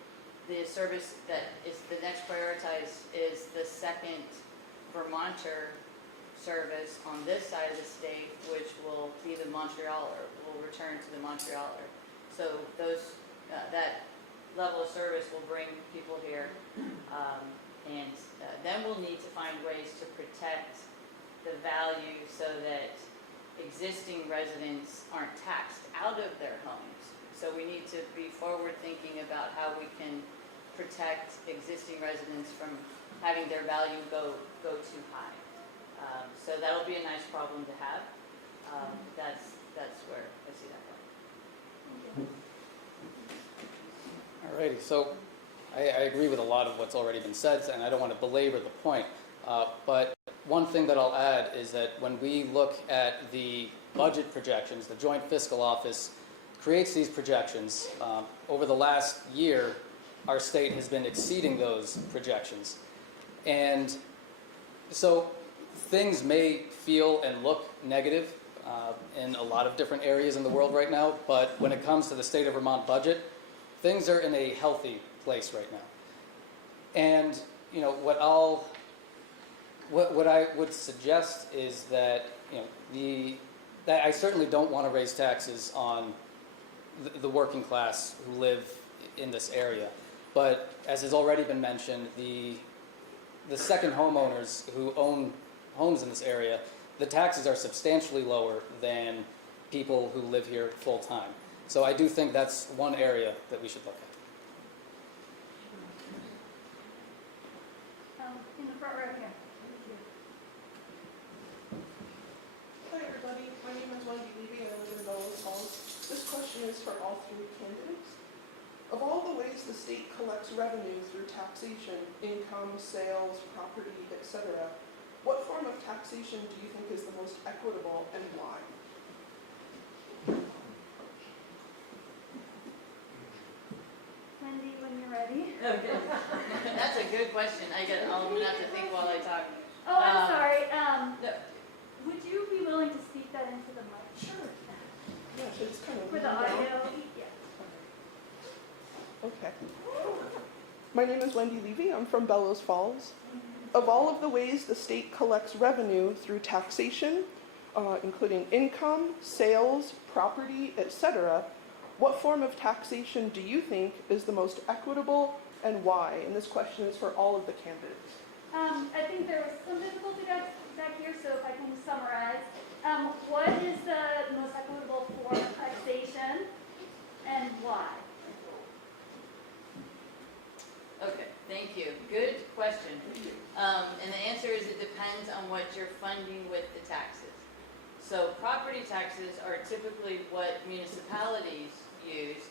The service that is the next prioritized is the second Vermonter service on this side of the state, which will be the Montrealer, will return to the Montrealer. So those that level of service will bring people here, and then we'll need to find ways to protect the value so that existing residents aren't taxed out of their homes. So we need to be forward thinking about how we can protect existing residents from having their value go too high. So that'll be a nice problem to have. That's where I see that going. Alrighty, so I agree with a lot of what's already been said, and I don't want to belabor the point. But one thing that I'll add is that when we look at the budget projections, the Joint Fiscal Office creates these projections. Over the last year, our state has been exceeding those projections. And so things may feel and look negative in a lot of different areas in the world right now, but when it comes to the state of Vermont budget, things are in a healthy place right now. And you know what I would suggest is that that I certainly don't want to raise taxes on the working class who live in this area. But as has already been mentioned, the second homeowners who own homes in this area, the taxes are substantially lower than people who live here full time. So I do think that's one area that we should look at. In the front row here. Hi everybody, my name is Wendy Levy and I live in Bellows Falls. This question is for all three candidates. Of all the ways the state collects revenue through taxation, income, sales, property, etc., what form of taxation do you think is the most equitable and why? Wendy, when you're ready. Okay. That's a good question. I'm gonna have to think while I talk. Oh, I'm sorry. No. Would you be willing to speak that into the mic? Sure. Yeah, it's kind of For the leaning down. audio? Yeah. Okay. My name is Wendy Levy. I'm from Bellows Falls. Of all of the ways the state collects revenue through taxation, including income, sales, property, etc., what form of taxation do you think is the most equitable and why? And this question is for all of the candidates. I think there was some difficulty back here, so if I can summarize. What is the most equitable form of taxation and why? Okay, thank you. Good question. And the answer is it depends on what you're funding with the taxes. So property taxes are typically what municipalities use,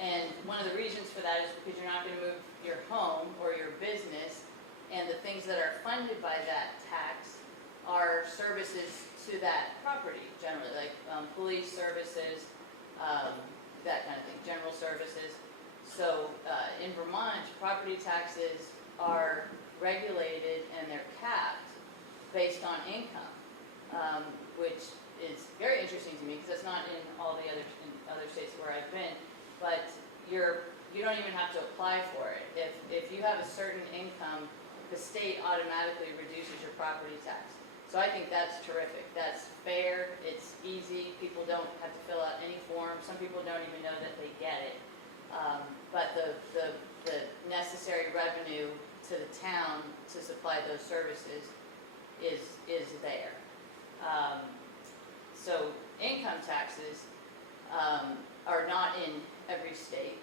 and one of the reasons for that is because you're not going to move your home or your business, and the things that are funded by that tax are services to that property, generally, like police services, that kind of thing, general services. So in Vermont, property taxes are regulated and they're capped based on income, which is very interesting to me because that's not in all the other states where I've been. But you don't even have to apply for it. If you have a certain income, the state automatically reduces your property tax. So I think that's terrific. That's fair. It's easy. People don't have to fill out any form. Some people don't even know that they get it. But the necessary revenue to the town to supply those services is there. So income taxes are not in every state.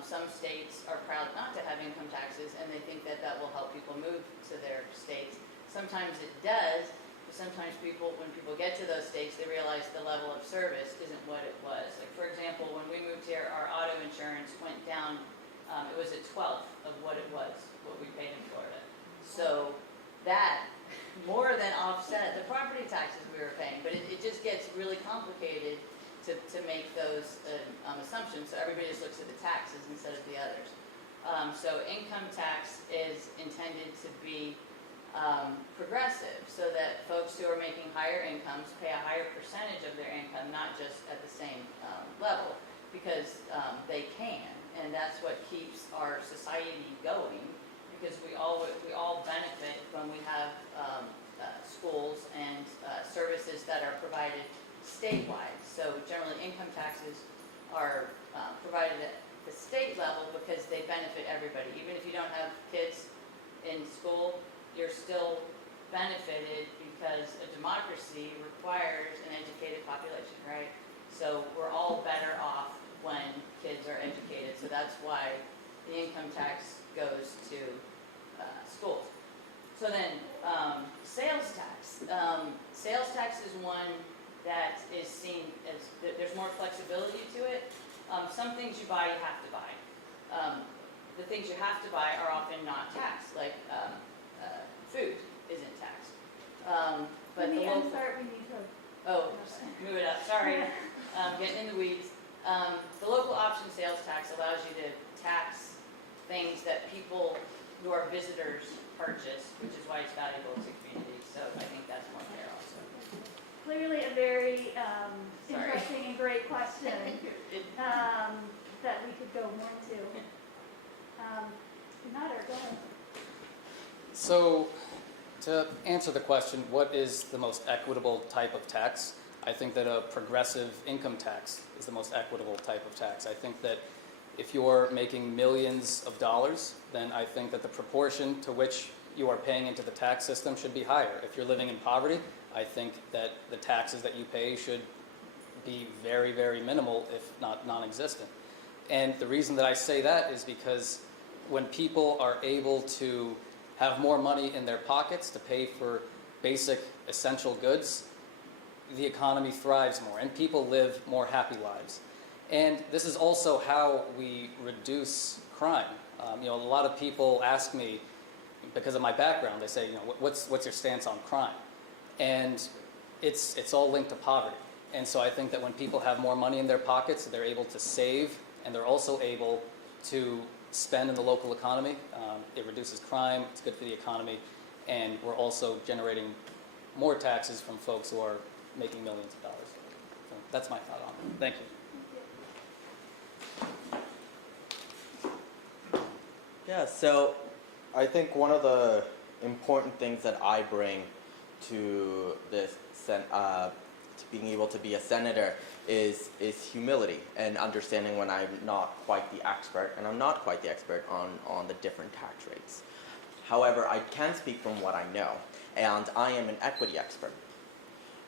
Some states are proud not to have income taxes, and they think that will help people move to their states. Sometimes it does, sometimes when people get to those states, they realize the level of service isn't what it was. Like, for example, when we moved here, our auto insurance went down, it was a 12th of what it was, what we paid in Florida. So that more than offset the property taxes we were paying, but it just gets really complicated to make those assumptions. So everybody just looks at the taxes instead of the others. So income tax is intended to be progressive, so that folks who are making higher incomes pay a higher percentage of their income, not just at the same level, because they can, and that's what keeps our society going, because we all benefit when we have schools and services that are provided statewide. So generally income taxes are provided at the state level because they benefit everybody. Even if you don't have kids in school, you're still benefited because a democracy requires an educated population, right? So we're all better off when kids are educated. So that's why the income tax goes to schools. So then sales tax. Sales tax is one that is seen as, there's more flexibility to it. Some things you buy, you have to buy. The things you have to buy are often not taxed, like food isn't taxed. But Let me the local, insert, we need to. move it up, sorry, getting in the weeds. The local option sales tax allows you to tax things that people who are visitors purchase, which is why it's valuable to communities. So I think that's more fair also. Clearly a very Sorry. interesting and great question It- that we could go more into. Nader, go ahead. So, to answer the question, what is the most equitable type of tax? I think that a progressive income tax is the most equitable type of tax. I think that if you're making millions of dollars, then I think that the proportion to which you are paying into the tax system should be higher. If you're living in poverty, I think that the taxes that you pay should be very, very minimal, if not non-existent. And the reason that I say that is because when people are able to have more money in their pockets to pay for basic essential goods, the economy thrives more and people live more happy lives. And this is also how we reduce crime. A lot of people ask me, because of my background, they say, what's your stance on crime? And it's all linked to poverty. And so I think that when people have more money in their pockets, they're able to save, and they're also able to spend in the local economy. It reduces crime, it's good for the economy, and we're also generating more taxes from folks who are making millions of dollars. So that's my thought on it. Thank you. Yeah, so I think one of the important things that I bring to this, to being able to be a senator is humility and understanding when I'm not quite the expert, and I'm not quite the expert on the different tax rates. However, I can speak from what I know, and I am an equity expert.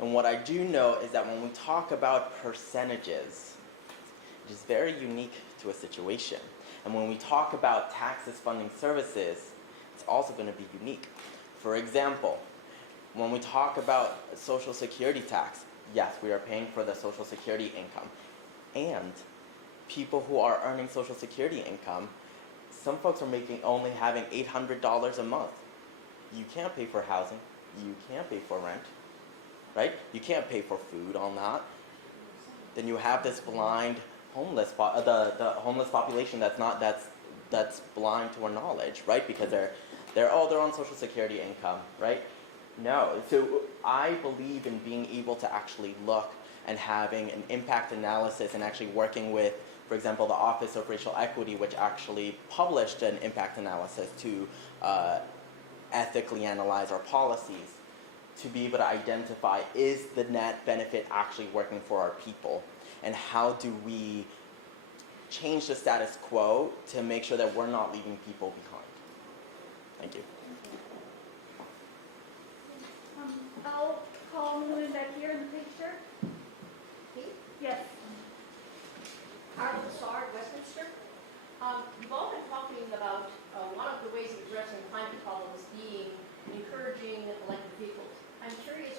And what I do know is that when we talk about percentages, it is very unique to a situation. And when we talk about taxes funding services, it's also going to be unique. For example, when we talk about Social Security tax, yes, we are paying for the Social Security income. And people who are earning Social Security income, some folks are only having $800 a month. You can't pay for housing. You can't pay for rent, right? You can't pay for food on that. Then you have this blind homeless, the homeless population that's blind to our knowledge, right? Because they're on Social Security income, right? No. So I believe in being able to actually look and having an impact analysis and actually working with, for example, the Office of Racial Equity, which actually published an impact analysis to ethically analyze our policies, to be able to identify, is the net benefit actually working for our people? And how do we change the status quo to make sure that we're not leaving people behind? Thank you. I'll call the woman back here in the pink shirt. Yes. Carla Sard, Westminster. You've all been talking about one of the ways of addressing climate problems being encouraging electric vehicles. I'm curious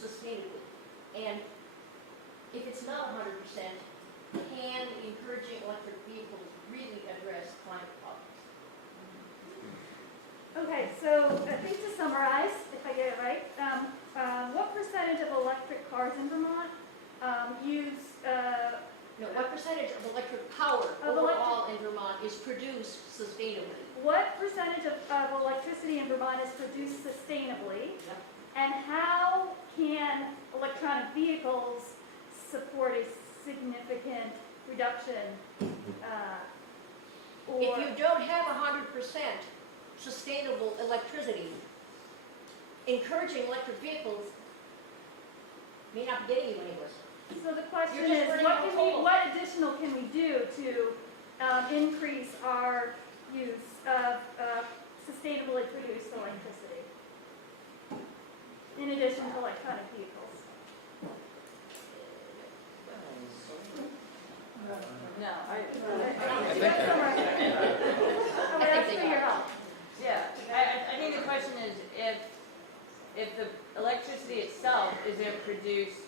sustainably? And if it's not 100%, can encouraging electric vehicles really address climate problems? Okay, so I think to summarize, if I get it right, what percentage of electric cars in Vermont use, No, what percentage of electric power Of overall in Vermont is produced sustainably? what percentage of electricity in Vermont is produced sustainably? Yep. And how can electronic vehicles support a significant reduction? If Or, you don't have 100% sustainable electricity, encouraging electric vehicles may not be getting you anywhere. so the question You're just is, burning what out can coal. what additional can we do to increase our use of sustainably produced electricity? In addition to electronic vehicles. No, I think That's for your help. yeah, I think the question is if the electricity itself isn't produced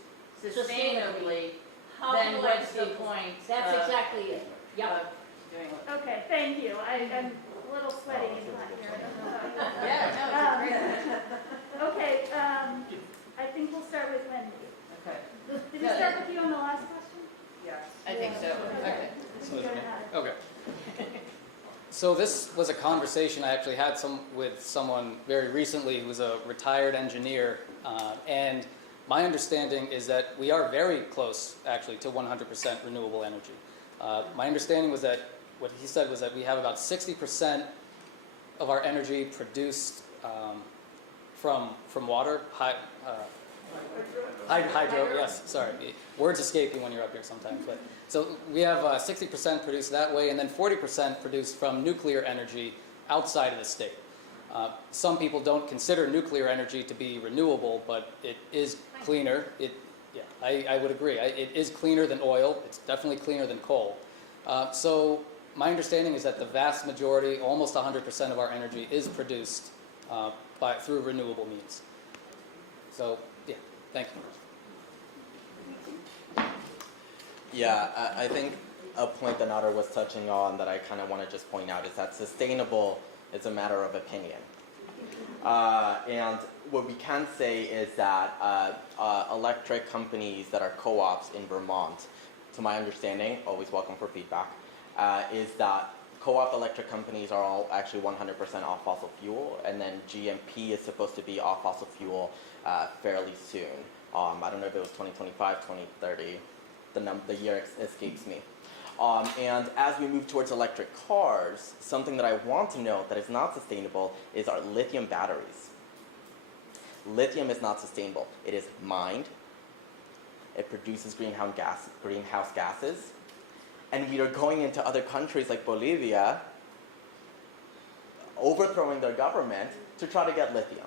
sustainably, How then can what's electric the vehicles- point That's of- exactly it. Yep. of doing what? Okay, thank you. I'm a little sweaty and hot here. I don't know about you. Yeah, no, it's Okay, I think we'll start with Wendy. great. Okay, Did we start with you on the last question? I think so, okay. So go ahead. Okay. So this was a conversation I actually had with someone very recently who was a retired engineer, and my understanding is that we are very close, actually, to 100% renewable energy. My understanding was that what he said was that we have about 60% of our energy produced from water. Hydro, yes, sorry. Words escape you when you're up here sometimes. But so we have 60% produced that way, and then 40% produced from nuclear energy outside of the state. Some people don't consider nuclear energy to be renewable, but it is cleaner. I would agree. It is cleaner than oil. It's definitely cleaner than coal. So my understanding is that the vast majority, almost 100% of our energy, is produced through renewable means. So, yeah, thank you. Yeah, I think a point that Nader was touching on that I kind of want to just point out is that sustainable is a matter of opinion. And what we can say is that electric companies that are co-ops in Vermont, to my understanding, always welcome for feedback, is that co-op electric companies are all actually 100% off fossil fuel, and then GMP is supposed to be off fossil fuel fairly soon. I don't know if it was 2025, 2030. The year escapes me. And as we move towards electric cars, something that I want to note that is not sustainable is our lithium batteries. Lithium is not sustainable. It is mined. It produces greenhouse gases. And we are going into other countries like Bolivia, overthrowing their government to try to get lithium.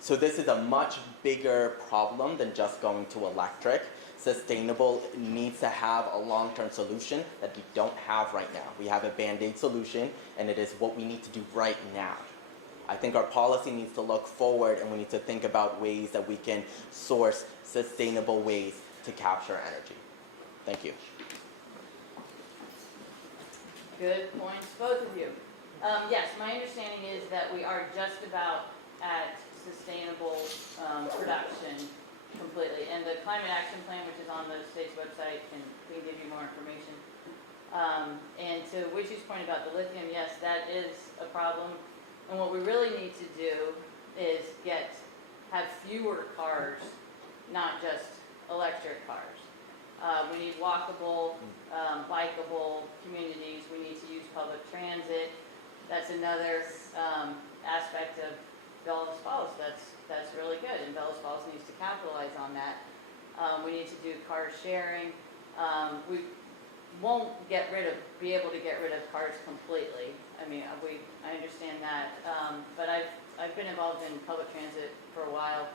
So this is a much bigger problem than just going to electric. Sustainable needs to have a long-term solution that we don't have right now. We have a Band-Aid solution, and it is what we need to do right now. I think our policy needs to look forward, and we need to think about ways that we can source sustainable ways to capture energy. Thank you. Good points, both of you. Yes, my understanding is that we are just about at sustainable production completely. And the Climate Action Plan, which is on the state's website, can give you more information. And to Wichi's point about the lithium, yes, that is a problem. And what we really need to do is have fewer cars, not just electric cars. We need walkable, bikeable communities. We need to use public transit. That's another aspect of Bellows Falls that's really good, and Bellows Falls needs to capitalize on that. We need to do car sharing. We won't be able to get rid of cars completely. I mean, I understand that, but I've been involved in public transit for a while,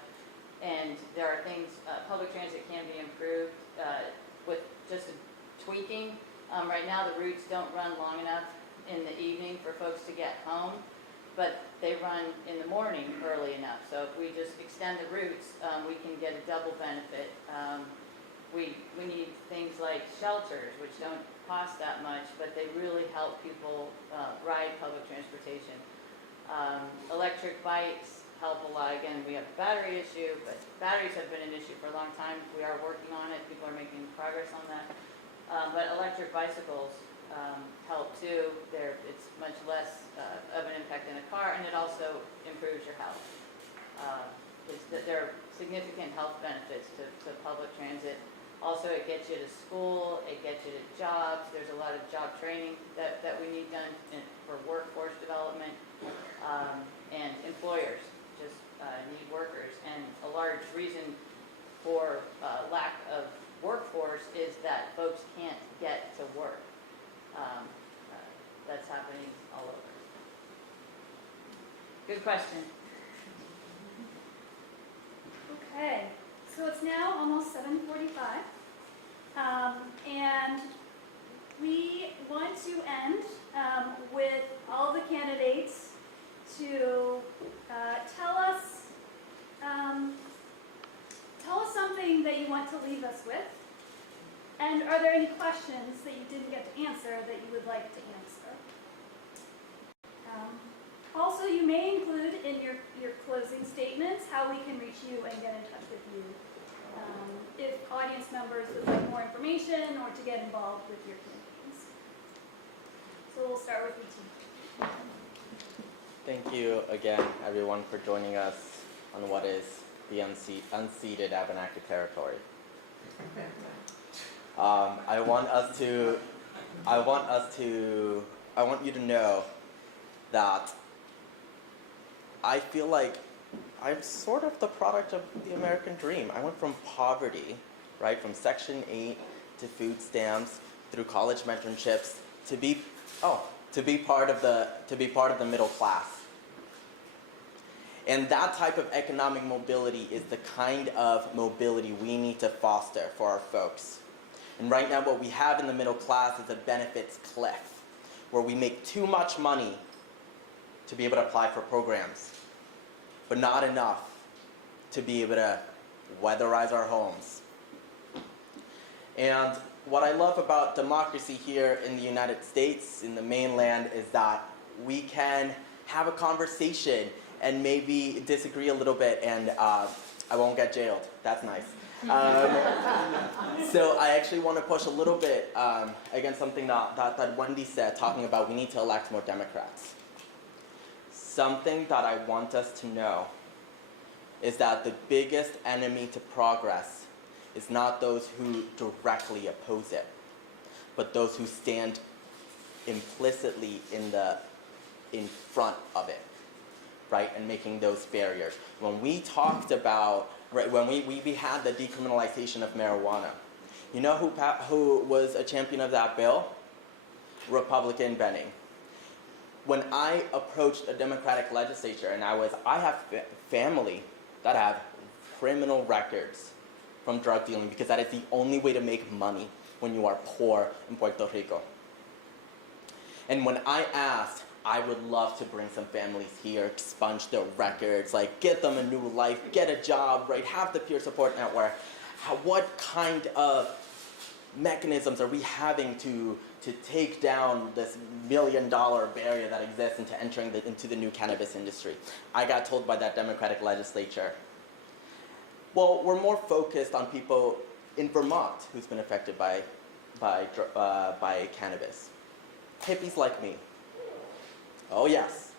and there are things, public transit can be improved with just tweaking. Right now the routes don't run long enough in the evening for folks to get home, but they run in the morning early enough. So if we just extend the routes, we can get a double benefit. We need things like shelters, which don't cost that much, but they really help people ride public transportation. Electric bikes help a lot. Again, we have a battery issue, but batteries have been an issue for a long time. We are working on it. People are making progress on that. But electric bicycles help too. It's much less of an impact than a car, and it also improves your health. There are significant health benefits to public transit. Also, it gets you to school, it gets you to jobs. There's a lot of job training that we need done for workforce development, and employers just need workers. And a large reason for lack of workforce is that folks can't get to work. That's happening all over. Good question. Okay, so it's now almost 7:45, and we want to end with all the candidates to tell us something that you want to leave us with. And are there any questions that you didn't get to answer that you would like to answer? Also, you may include in your closing statements how we can reach you and get in touch with you if audience members would like more information or to get involved with your campaigns. So we'll start with you, T. Thank you again, everyone, for joining us on what is the unceded Abenaki territory. I want you to know that I feel like I'm sort of the product of the American dream. I went from poverty, right, from Section 8 to food stamps, through college mentorships, to be part of the middle class. And that type of economic mobility is the kind of mobility we need to foster for our folks. And right now what we have in the middle class is a benefits cliff, where we make too much money to be able to apply for programs, but not enough to be able to weatherize our homes. And what I love about democracy here in the United States, in the mainland, is that we can have a conversation and maybe disagree a little bit, and I won't get jailed. That's nice. So I actually want to push a little bit against something that Wendy said, talking about we need to elect more Democrats. Something that I want us to know is that the biggest enemy to progress is not those who directly oppose it, but those who stand implicitly in front of it, right, and making those barriers. When we talked about, right, when we had the decriminalization of marijuana, you know who was a champion of that bill? Republican Benning. When I approached a Democratic legislature, and I have family that have criminal records from drug dealing, because that is the only way to make money when you are poor in Puerto Rico. And when I asked, I would love to bring some families here, expunge their records, like get them a new life, get a job, right, have the peer support network. What kind of mechanisms are we having to take down this $1 million barrier that exists into entering into the new cannabis industry? I got told by that Democratic legislature, well, we're more focused on people in Vermont who's been affected by cannabis. Hippies like me. Oh yes.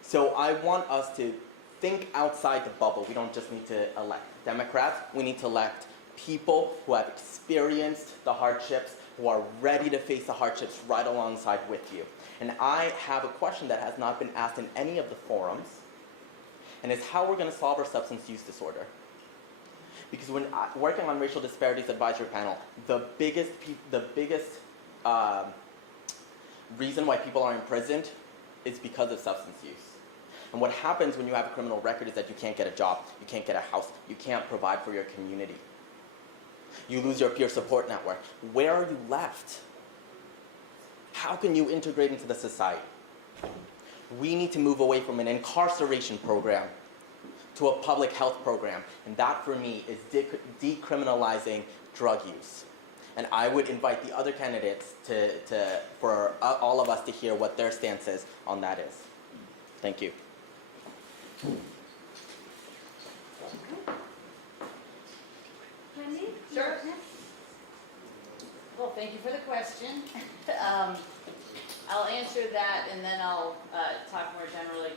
So I want us to think outside the bubble. We don't just need to elect Democrats. We need to elect people who have experienced the hardships, who are ready to face the hardships right alongside with you. And I have a question that has not been asked in any of the forums, and it's how we're going to solve our substance use disorder. Because when working on Racial Disparities Advisory Panel, the biggest reason why people are imprisoned is because of substance use. And what happens when you have a criminal record is that you can't get a job, you can't get a house, you can't provide for your community. You lose your peer support network. Where are you left? How can you integrate into the society? We need to move away from an incarceration program to a public health program. And that, for me, is decriminalizing drug use. And I would invite the other candidates for all of us to hear what their stance is on that is. Thank you. Wendy? Sure. Well, thank you for the question. I'll answer that and then I'll talk more generally.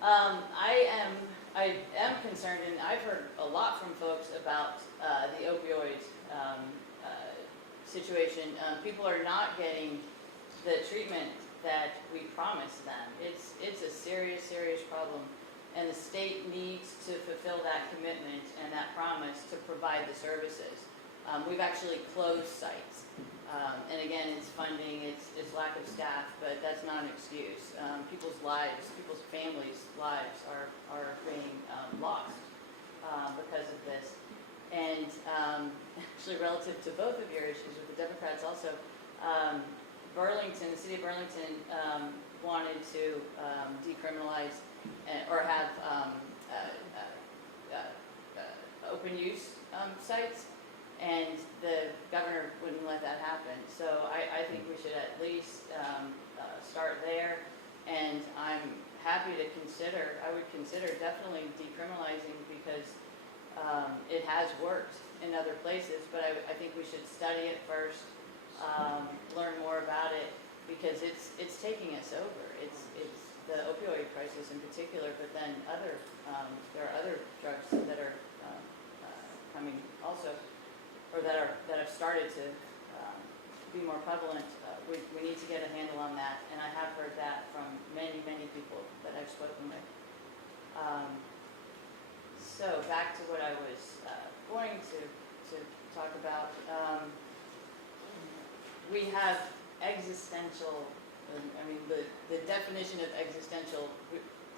I am concerned, and I've heard a lot from folks about the opioid situation. People are not getting the treatment that we promised them. It's a serious, serious problem. And the state needs to fulfill that commitment and that promise to provide the services. We've actually closed sites. And again, it's funding, it's lack of staff, but that's not an excuse. People's lives, people's families' lives are being lost because of this. And actually relative to both of your issues with the Democrats also, Burlington, the city of Burlington wanted to decriminalize or have open use sites. And the governor wouldn't let that happen. So I think we should at least start there. And I'm happy to I would consider definitely decriminalizing because it has worked in other places, but I think we should study it first, learn more about it, because it's taking us over. It's the opioid crisis in particular, but then there are other drugs that are coming also, or that have started to be more prevalent. We need to get a handle on that, and I have heard that from many, many people that I've spoken with. So back to what I was going to talk about. We have existential, the definition of existential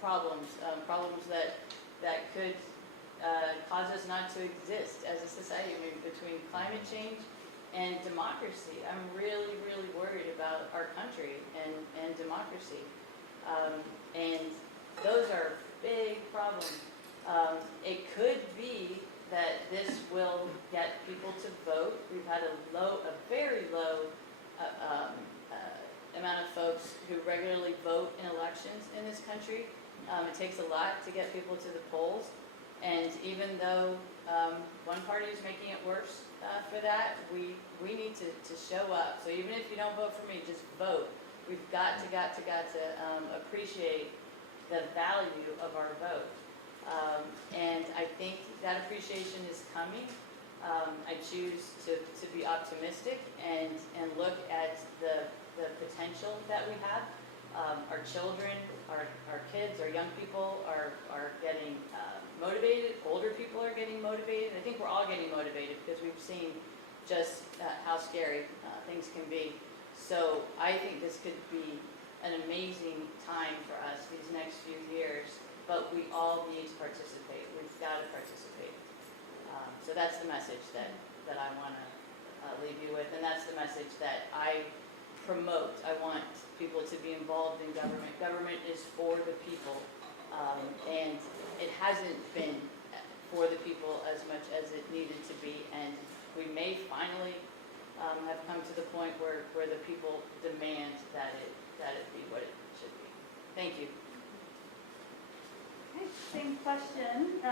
problems, problems that could cause us not to exist as a society. Between climate change and democracy, I'm really, really worried about our country and democracy. And those are big problems. It could be that this will get people to vote. We've had a very low amount of folks who regularly vote in elections in this country. It takes a lot to get people to the polls. And even though one party is making it worse for that, we need to show up. So even if you don't vote for me, just vote. We've got to appreciate the value of our vote. And I think that appreciation is coming. I choose to be optimistic and look at the potential that we have. Our children, our kids, our young people are getting motivated. Older people are getting motivated. I think we're all getting motivated because we've seen just how scary things can be. So I think this could be an amazing time for us these next few years, but we all need to participate. We've got to participate. So that's the message that I want to leave you with, and that's the message that I promote. I want people to be involved in government. Government is for the people, and it hasn't been for the people as much as it needed to be, and we may finally have come to the point where the people demand that it be what it should be. Thank you. Okay, same question,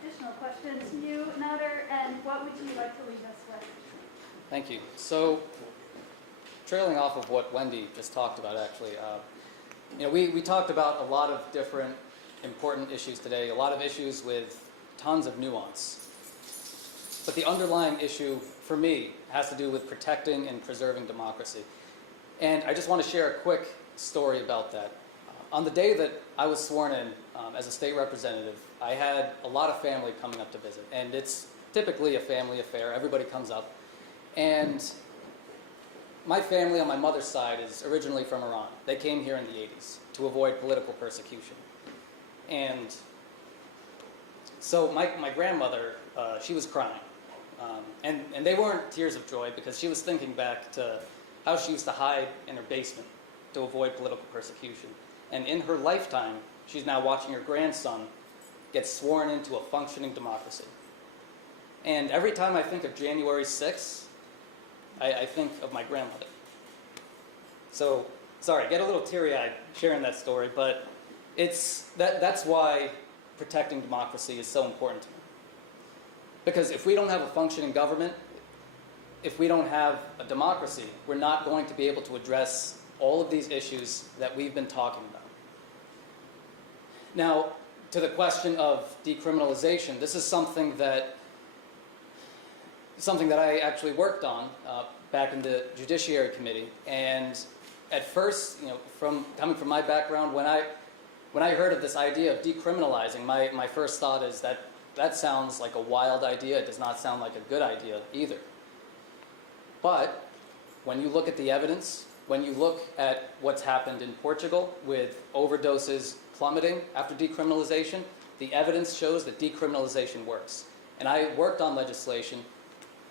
additional question to you, Nader, and what would you like to leave us with? Thank you. So, trailing off of what Wendy just talked about, actually, we talked about a lot of different important issues today, a lot of issues with tons of nuance. But the underlying issue, for me, has to do with protecting and preserving democracy. And I just want to share a quick story about that. On the day that I was sworn in as a state representative, I had a lot of family coming up to visit. And it's typically a family affair. Everybody comes up. And my family on my mother's side is originally from Iran. They came here in the 80s to avoid political persecution. And so my grandmother, she was crying. And they weren't tears of joy because she was thinking back to how she used to hide in her basement to avoid political persecution. And in her lifetime, she's now watching her grandson get sworn into a functioning democracy. And every time I think of January 6th, I think of my grandmother. So, sorry, get a little teary-eyed sharing that story, but that's why protecting democracy is so important to me. Because if we don't have a functioning government, if we don't have a democracy, we're not going to be able to address all of these issues that we've been talking about. Now, to the question of decriminalization, this is something that I actually worked on back in the Judiciary Committee. And at first, coming from my background, when I heard of this idea of decriminalizing, my first thought is that sounds like a wild idea. It does not sound like a good idea either. But when you look at the evidence, when you look at what's happened in Portugal with overdoses plummeting after decriminalization, the evidence shows that decriminalization works. And I worked on legislation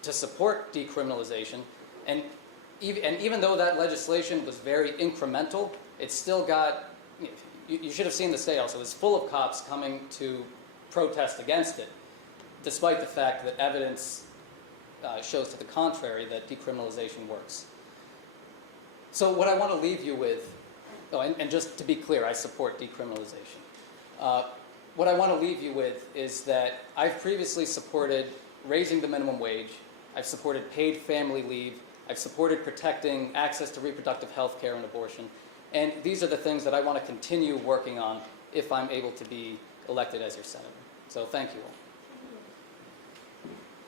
to support decriminalization, and even though that legislation was very incremental, it still got, you should have seen the sales. It was full of cops coming to protest against it, despite the fact that evidence shows to the contrary that decriminalization works. So what I want to leave you with, and just to be clear, I support decriminalization. What I want to leave you with is that I've previously supported raising the minimum wage, I've supported paid family leave, I've supported protecting access to reproductive health care and abortion, and these are the things that I want to continue working on if I'm able to be elected as your senator. So thank you all.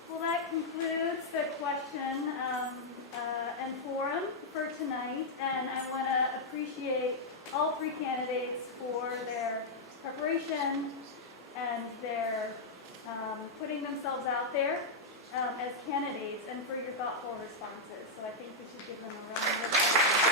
Well, that concludes the question and forum for tonight, and I want to appreciate all three candidates for their preparation and their putting themselves out there as candidates and for your thoughtful responses. So I think we should give them a round of applause.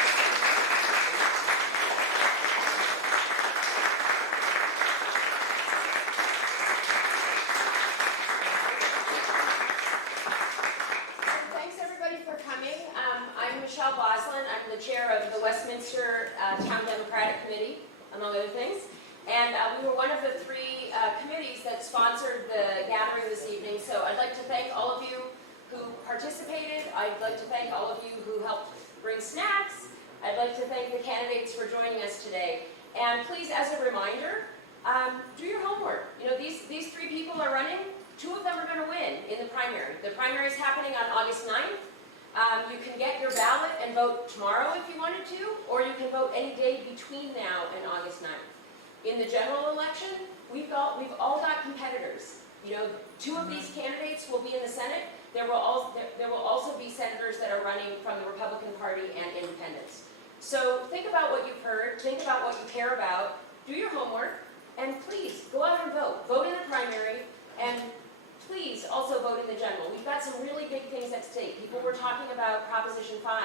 Michelle Boslin. I'm the chair of the Westminster Town Democratic Committee, among other things. And we were one of the three committees that sponsored the gathering this evening. So I'd like to thank all of you who participated. I'd like to thank all of you who helped bring snacks. I'd like to thank the candidates for joining us today. And please, as a reminder, do your homework. These three people are running. Two of them are going to win in the primary. The primary is happening on August 9th. You can get your ballot and vote tomorrow if you wanted to, or you can vote any day between now and August 9th. In the general election, we've all got competitors. Two of these candidates will be in the Senate. There will also be senators that are running from the Republican Party and independents. So think about what you've heard, think about what you care about, do your homework, and please go out and vote. Vote in the primary, and please also vote in the general. We've got some really big things at stake. People were talking about Proposition 5.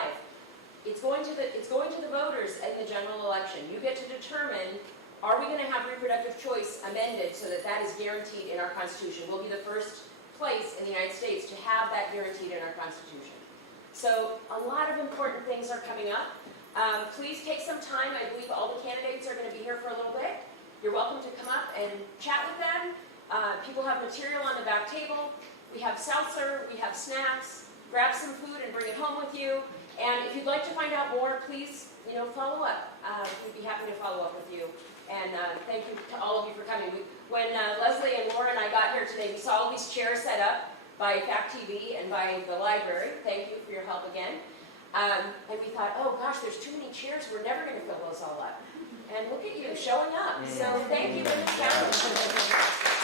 It's going to the voters in the general election. You get to determine, are we going to have reproductive choice amended so that that is guaranteed in our Constitution? We'll be the first place in the United States to have that guaranteed in our Constitution. So a lot of important things are coming up. Please take some time. I believe all the candidates are going to be here for a little bit. You're welcome to come up and chat with them. People have material on the back table. We have seltzer, we have snacks. Grab some food and bring it home with you. And if you'd like to find out more, please, follow up. We'd be happy to follow up with you. And thank you to all of you for coming. When Leslie and Laura and I got here today, we saw all these chairs set up by Fact TV and by the library. Thank you for your help again. And we thought, oh gosh, there's too many chairs. We're never going to fill those all up. And look at you showing up. So thank you for the challenge.